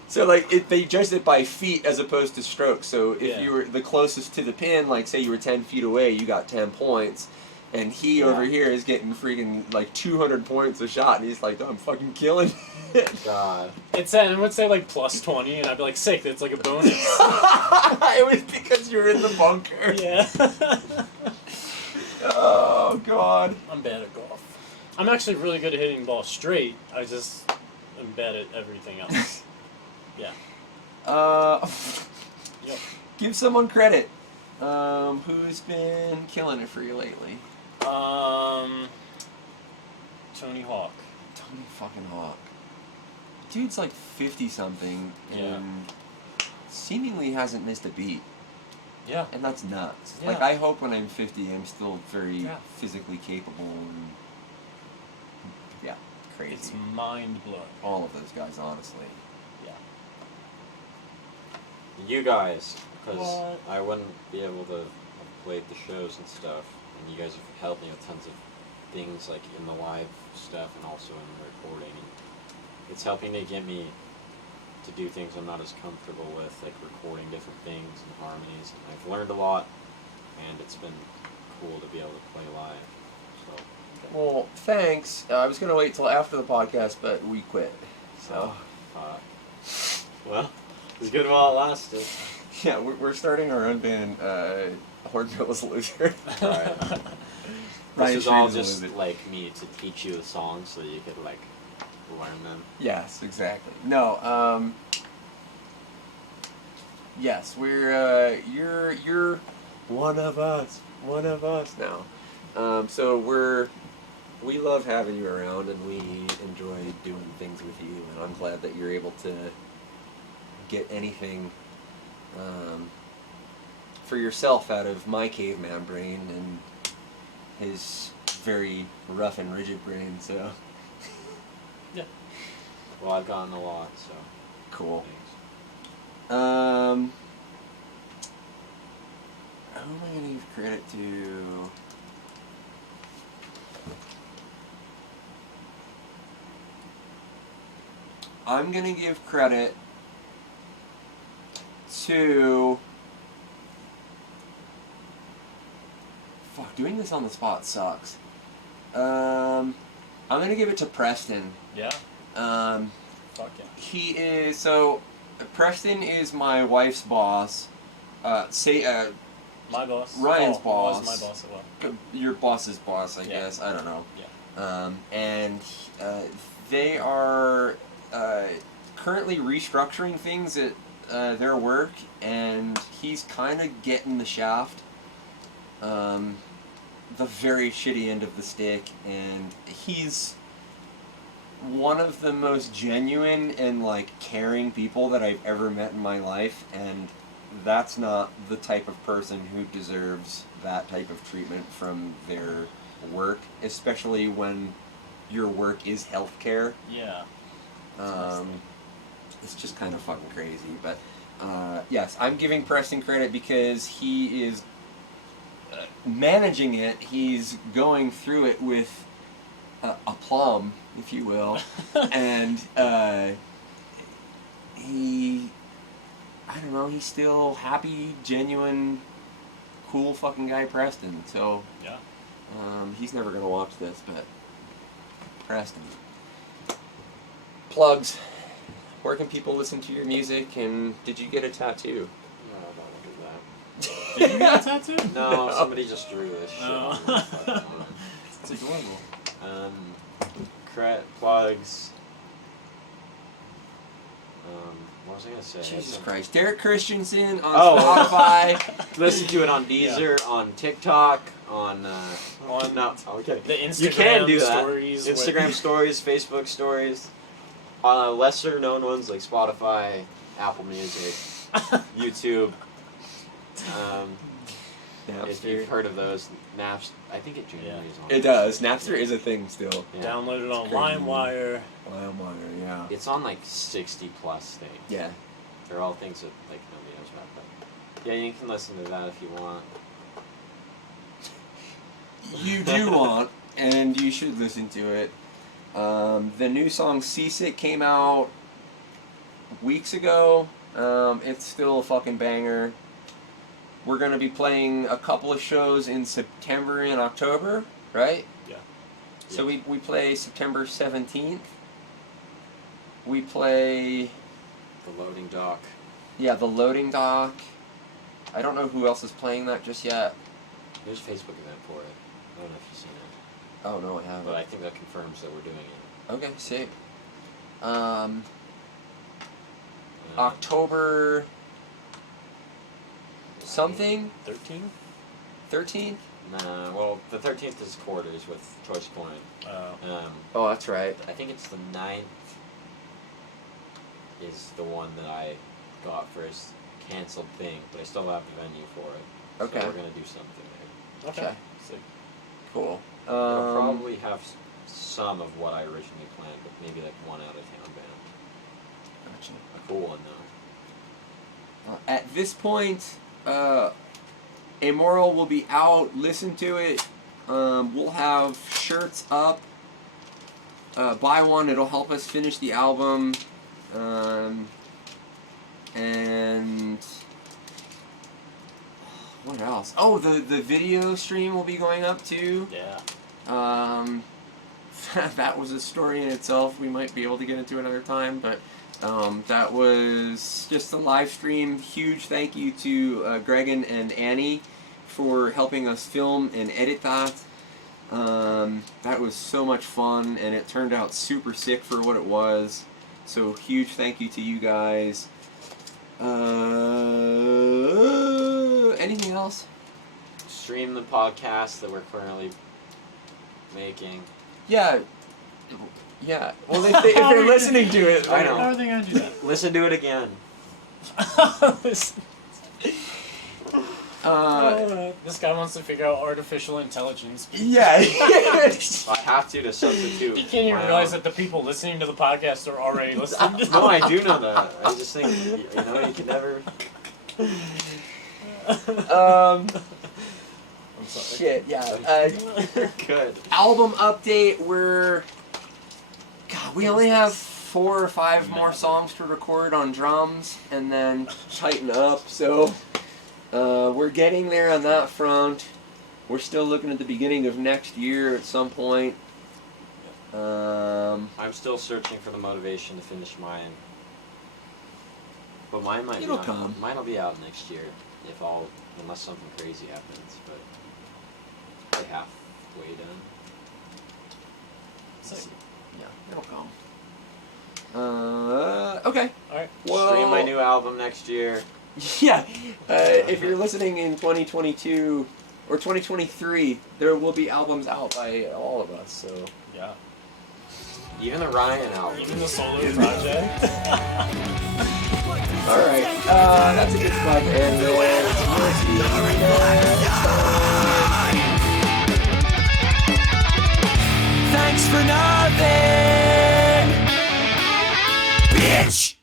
So like they judged it by feet as opposed to strokes. So if Yeah. you were the closest to the pin, like say you were 10 feet away, you got 10 points. And he over here is getting freaking like 200 points a shot, and he's like, I'm fucking killing it. God. It would say like plus 20, and I'd be like, sick, that's like a bonus. It was because you're in the bunker. Yeah. Oh, God. I'm bad at golf. I'm actually really good at hitting the ball straight. I just am bad at everything else. Yeah. Yep. Give someone credit. Who's been killing it for you lately? Tony Hawk. Tony fucking Hawk. Dude's like 50-something and seemingly hasn't missed a beat. Yeah. And that's nuts. Yeah. Like, I hope when I'm 50 I'm still very physically capable and... Yeah, crazy. It's mind-blowing. All of those guys, honestly. Yeah. You guys, because What? I wouldn't be able to have played the shows and stuff, and you guys have helped me with tons of things, like in the live stuff and also in the recording. And it's helping to get me to do things I'm not as comfortable with, like recording different things and harmonies. And I've learned a lot, and it's been cool to be able to play live. So. Well, thanks. I was going to wait till after the podcast, but we quit. So. Well, it's good while it lasted. Yeah, we're starting our own band, Hornbill's Loser. Right. This is all just like me to teach you the songs so you could like learn them. Yes, exactly. No, yes, we're you're one of us now. So we love having you around, and we enjoy doing things with you, and I'm glad that you're able to get anything for yourself out of my caveman brain and his very rough and rigid brain, so... Yeah. Well, I've gotten a lot, so... Cool. Thanks. Who am I going to give credit to? I'm going to give credit to... Fuck, doing this on the spot sucks. I'm going to give it to Preston. Yeah? Fuck yeah. He is... So, Preston is my wife's boss. My boss. Ryan's boss. Was my boss as well. Your boss's boss, I guess. I don't know. Yeah. And they are currently restructuring things at their work, and he's kind of getting the shaft. The very shitty end of the stick, and he's one of the most genuine and like caring people that I've ever met in my life, and that's not the type of person who deserves that type of treatment from their work, especially when your work is healthcare. Yeah. It's just kind of fucking crazy, but yes, I'm giving Preston credit because he is managing it. He's going through it with aplomb, if you will, and I don't know, he's still happy, genuine, cool fucking guy, Preston. So yeah, he's never gonna watch this, but Preston, Plugs. Where can people listen to your music, and did you get a tattoo? No, don't look at that. Did you get a tattoo? No, somebody just drew this shit. No. On my fucking arm. It's adorable. Plugs. What was I gonna say? Jesus Christ. Derek Christensen on Oh. Spotify. Listen to it on Deezer, on TikTok, on no, okay. The Instagram You can do that. stories. Instagram stories, Facebook stories. Lesser known ones like Spotify, Apple Music, YouTube. If you've heard of those, Naps, I think it generally is on. It does. Napster is a thing still. Yeah. Download it on crazy. LimeWire. LimeWire, yeah. It's on like 60 plus things. Yeah. They're all things that like nobody knows about. But yeah, you can listen to that if you want. You do want, and you should listen to it. The new song Seasick came out weeks ago. It's still a fucking banger. We're going to be playing a couple of shows in September and October, right? Yeah. So we play September 17th. We play... The Loading Dock. Yeah, the Loading Dock. I don't know who else is playing that just yet. There's a Facebook event for it. I don't know if you've seen it. Oh, no, I haven't. But I think that confirms that we're doing it. Okay, sick. October... something? 13? 13th? Nah, well, the 13th is quarters with Choice Point. Oh, that's right. I think it's the 9th is the one that I got for a canceled thing, but I still have the venue for it. Okay. So we're going to do something there. Okay. Sick. Cool. It'll probably have some of what I originally planned, but maybe like one out-of-town band. Gotcha. A cool one, though. At this point, Amoral will be out. Listen to it. We'll have shirts up. Buy one. It'll help us finish the album. And what else? Oh, the video stream will be going up too. Yeah. That was a story in itself. We might be able to get into another time, but that was just a live stream. Huge thank you to Gregan and Annie for helping us film and edit that. That was so much fun, and it turned out super sick for what it was. So huge thank you to you guys. Anything else? Stream the podcast that we're currently making. Yeah. Yeah. Well, if they're listening to it, I know. How are they going to do that? Listen to it again. This guy wants to figure out artificial intelligence. Yeah. I have to substitute. You can't even my realize own. that the people listening to the podcast are already listening to No, I do know that. I just think, you can never... I'm sorry. Shit, yeah. Good. Album update, we only have 4 or 5 more songs to record on drums and then tighten up, so we're getting there on that front. We're still looking at the beginning of next year at some point. I'm still searching for the motivation to finish mine. But mine might It'll be come. Mine will be out next year, unless something crazy happens, but probably halfway done. Sick. Yeah, it'll come. Okay. Alright. Well, Stream my new album next year. yeah. If you're listening in 2022 or 2023, there will be albums out by all of us. So Yeah. Even the Ryan album. Even the solo project. all right, that's a good spot to end it. Thanks for nothing, bitch.